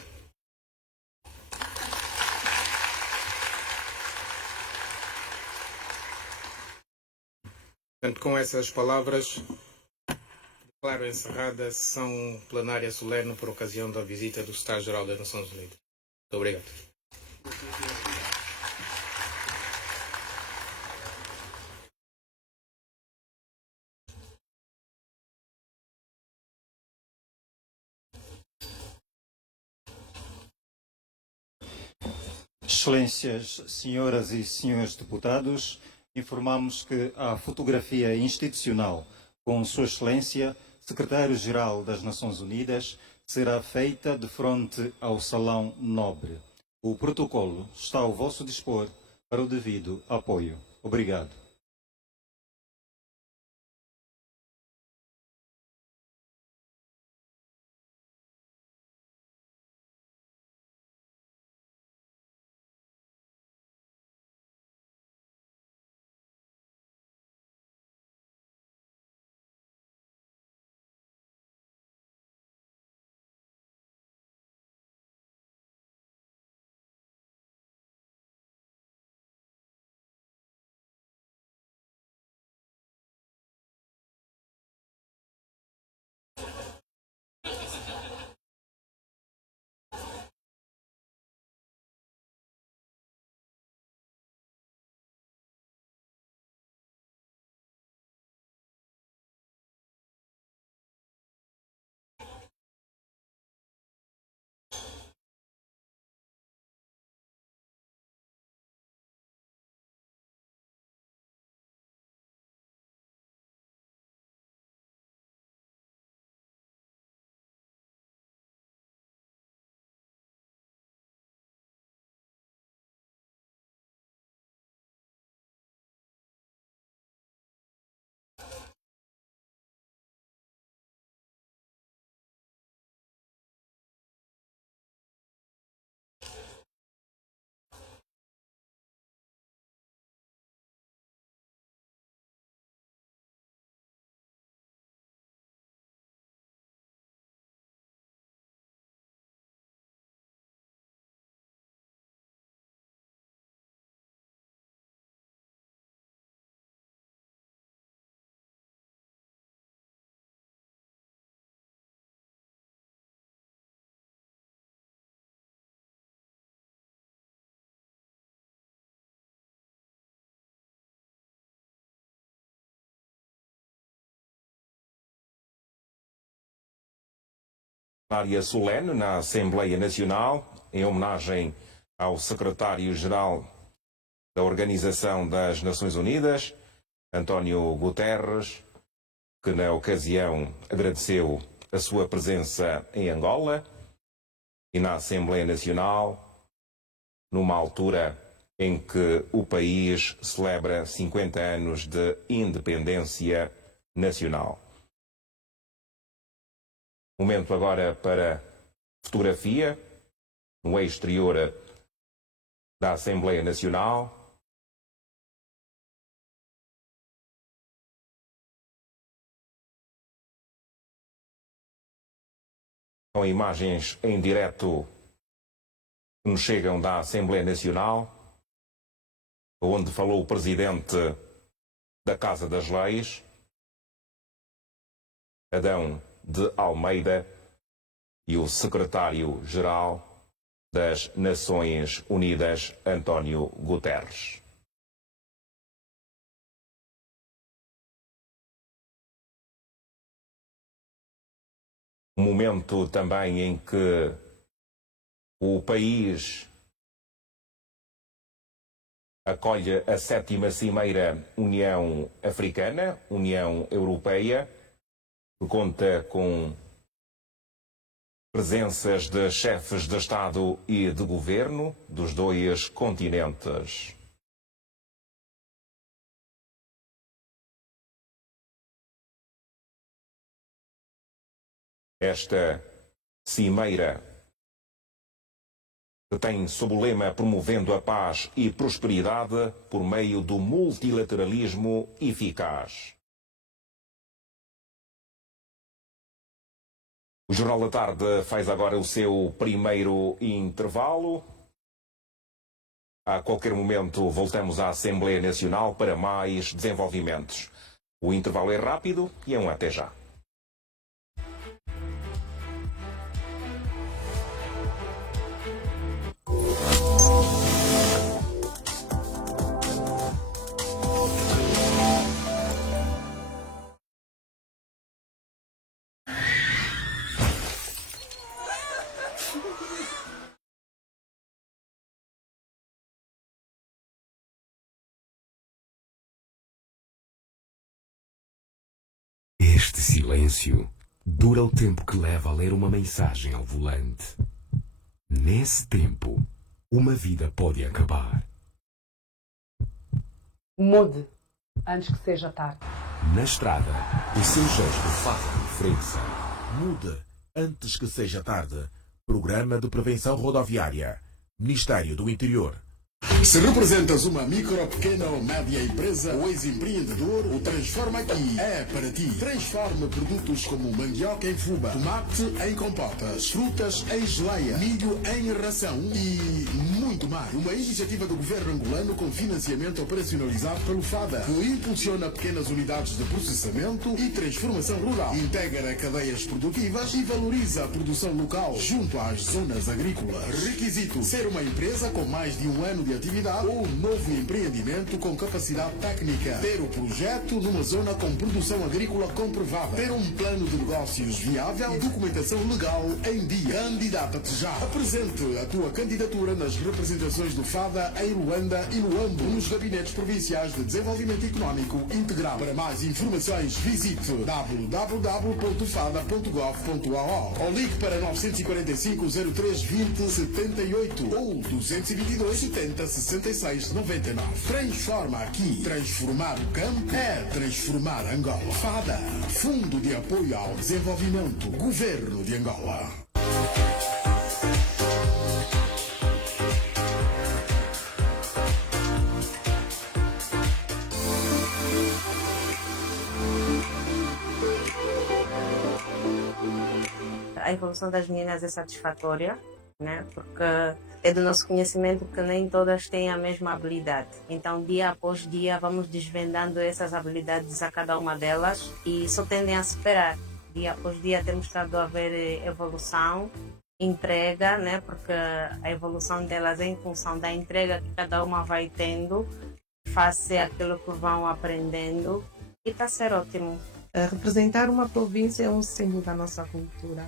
Portanto, com essas palavras, declaro encerrada a sessão plenária solene por ocasião da visita do Secretário-Geral das Nações Unidas. Muito obrigado. Excelências, senhoras e senhores deputados, informamos que a fotografia institucional com Sua Excelência, Secretário-Geral das Nações Unidas, será feita de frente ao Salão Nobre. O protocolo está ao vosso dispor para o devido apoio. Obrigado. Área solene na Assembleia Nacional, em homenagem ao Secretário-Geral da Organização das Nações Unidas, António Guterres, que na ocasião agradeceu a sua presença em Angola e na Assembleia Nacional, numa altura em que o país celebra 50 anos de independência nacional. Momento agora para fotografia no exterior da Assembleia Nacional. Com imagens em direto que nos chegam da Assembleia Nacional, onde falou o Presidente da Casa das Leis, Adão de Almeida, e o Secretário-Geral das Nações Unidas, António Guterres. Um momento também em que o país acolhe a 7ª Cimeira União Africana, União Europeia, que conta com presenças de chefes de Estado e de Governo dos dois continentes. Esta cimeira, que tem sob o lema promovendo a paz e prosperidade por meio do multilateralismo eficaz. O Jornal da Tarde faz agora o seu primeiro intervalo. A qualquer momento voltamos à Assembleia Nacional para mais desenvolvimentos. O intervalo é rápido e é um até já. silêncio dura o tempo que leva a ler uma mensagem ao volante. Nesse tempo, uma vida pode acabar. Mude antes que seja tarde. Na estrada, o seu gesto faz a diferença. Mude antes que seja tarde. Programa de Prevenção Rodoviária. Ministério do Interior. Se representas uma micro, pequena ou média empresa ou és empreendedor, o Transforma Aqui é para ti. Transforme produtos como mandioca em fuba, tomate em compotas, frutas em geleia, milho em ração e muito mais. Uma iniciativa do governo angolano com financiamento operacionalizado pelo FADA, que impulsiona pequenas unidades de processamento e transformação rural, integra cadeias produtivas e valoriza a produção local junto às zonas agrícolas. Requisito: ser uma empresa com mais de um ano de atividade ou novo empreendimento com capacidade técnica. Ter o projeto numa zona com produção agrícola comprovada. Ter um plano de negócios viável e documentação legal em dia. Candidata-te já. Apresente a tua candidatura nas representações do FADA em Luanda e no Ambo, nos gabinetes provinciais de desenvolvimento económico integral. Para mais informações, visite www.fada.gov.ao ou ligue para 945 03 20 78 ou 222 70 66 99. Transforma Aqui. Transformar o campo é transformar Angola. FADA, Fundo de Apoio ao Desenvolvimento, Governo de Angola. A evolução das meninas é satisfatória, né? Porque é do nosso conhecimento que nem todas têm a mesma habilidade. Então, dia após dia, vamos desvendando essas habilidades a cada uma delas e só tendem a superar. Dia após dia temos estado a ver evolução, entrega, né? Porque a evolução delas é em função da entrega que cada uma vai tendo, face àquilo que vão aprendendo, e está a ser ótimo. Representar uma província é um símbolo da nossa cultura.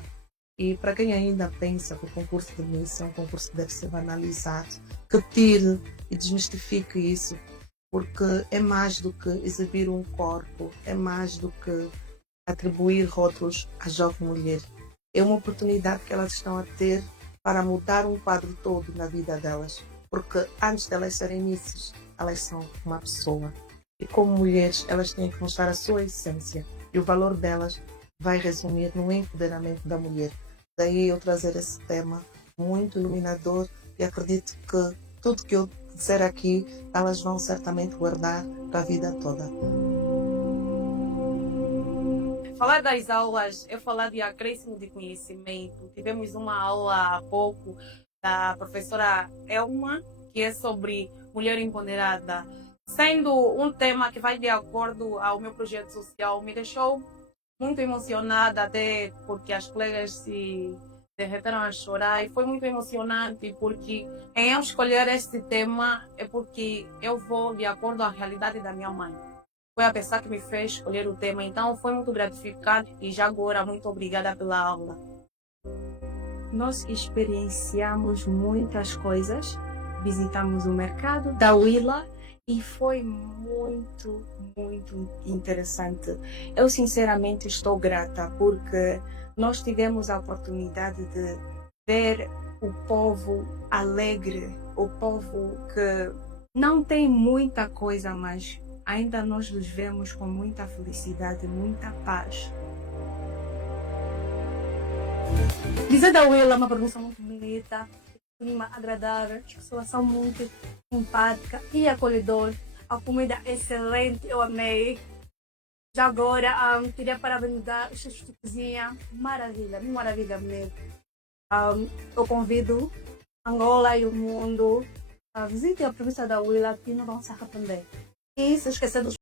E para quem ainda pensa que o concurso de Miss é um concurso que deve ser banalizado, que tire e desmistifique isso, porque é mais do que exibir um corpo, é mais do que atribuir rótulos à jovem mulher. É uma oportunidade que elas estão a ter para mudar um quadro todo na vida delas, porque antes de elas serem misses, elas são uma pessoa. E como mulheres, elas têm que mostrar a sua essência, e o valor delas vai resumir no empoderamento da mulher. Daí eu trazer esse tema muito iluminador, e acredito que tudo que eu disser aqui, elas vão certamente guardar para a vida toda. Falar das aulas é falar de acréscimo de conhecimento. Tivemos uma aula há pouco da professora Elma, que é sobre mulher empoderada. Sendo um tema que vai de acordo ao meu projeto social, me deixou muito emocionada, até porque as colegas se derreteram a chorar, e foi muito emocionante porque em eu escolher este tema é porque eu vou de acordo à realidade da minha mãe. Foi a pessoa que me fez escolher o tema, então foi muito gratificante, e já agora muito obrigada pela aula. Nós experienciamos muitas coisas, visitamos o mercado da Willa e foi muito interessante. Eu sinceramente estou grata porque nós tivemos a oportunidade de ver o povo alegre, o povo que não tem muita coisa, mas ainda nós nos vemos com muita felicidade, muita paz. Dizer da Willa é uma produção muito bonita, clima agradável, as pessoas são muito simpáticas e acolhedoras. A comida é excelente, eu amei. Já agora, queria parabenizar os chefes de cozinha, maravilha mesmo. Eu convido Angola e o mundo a visitar a província da Willa, que não vão se arrepender. E se esquecer dos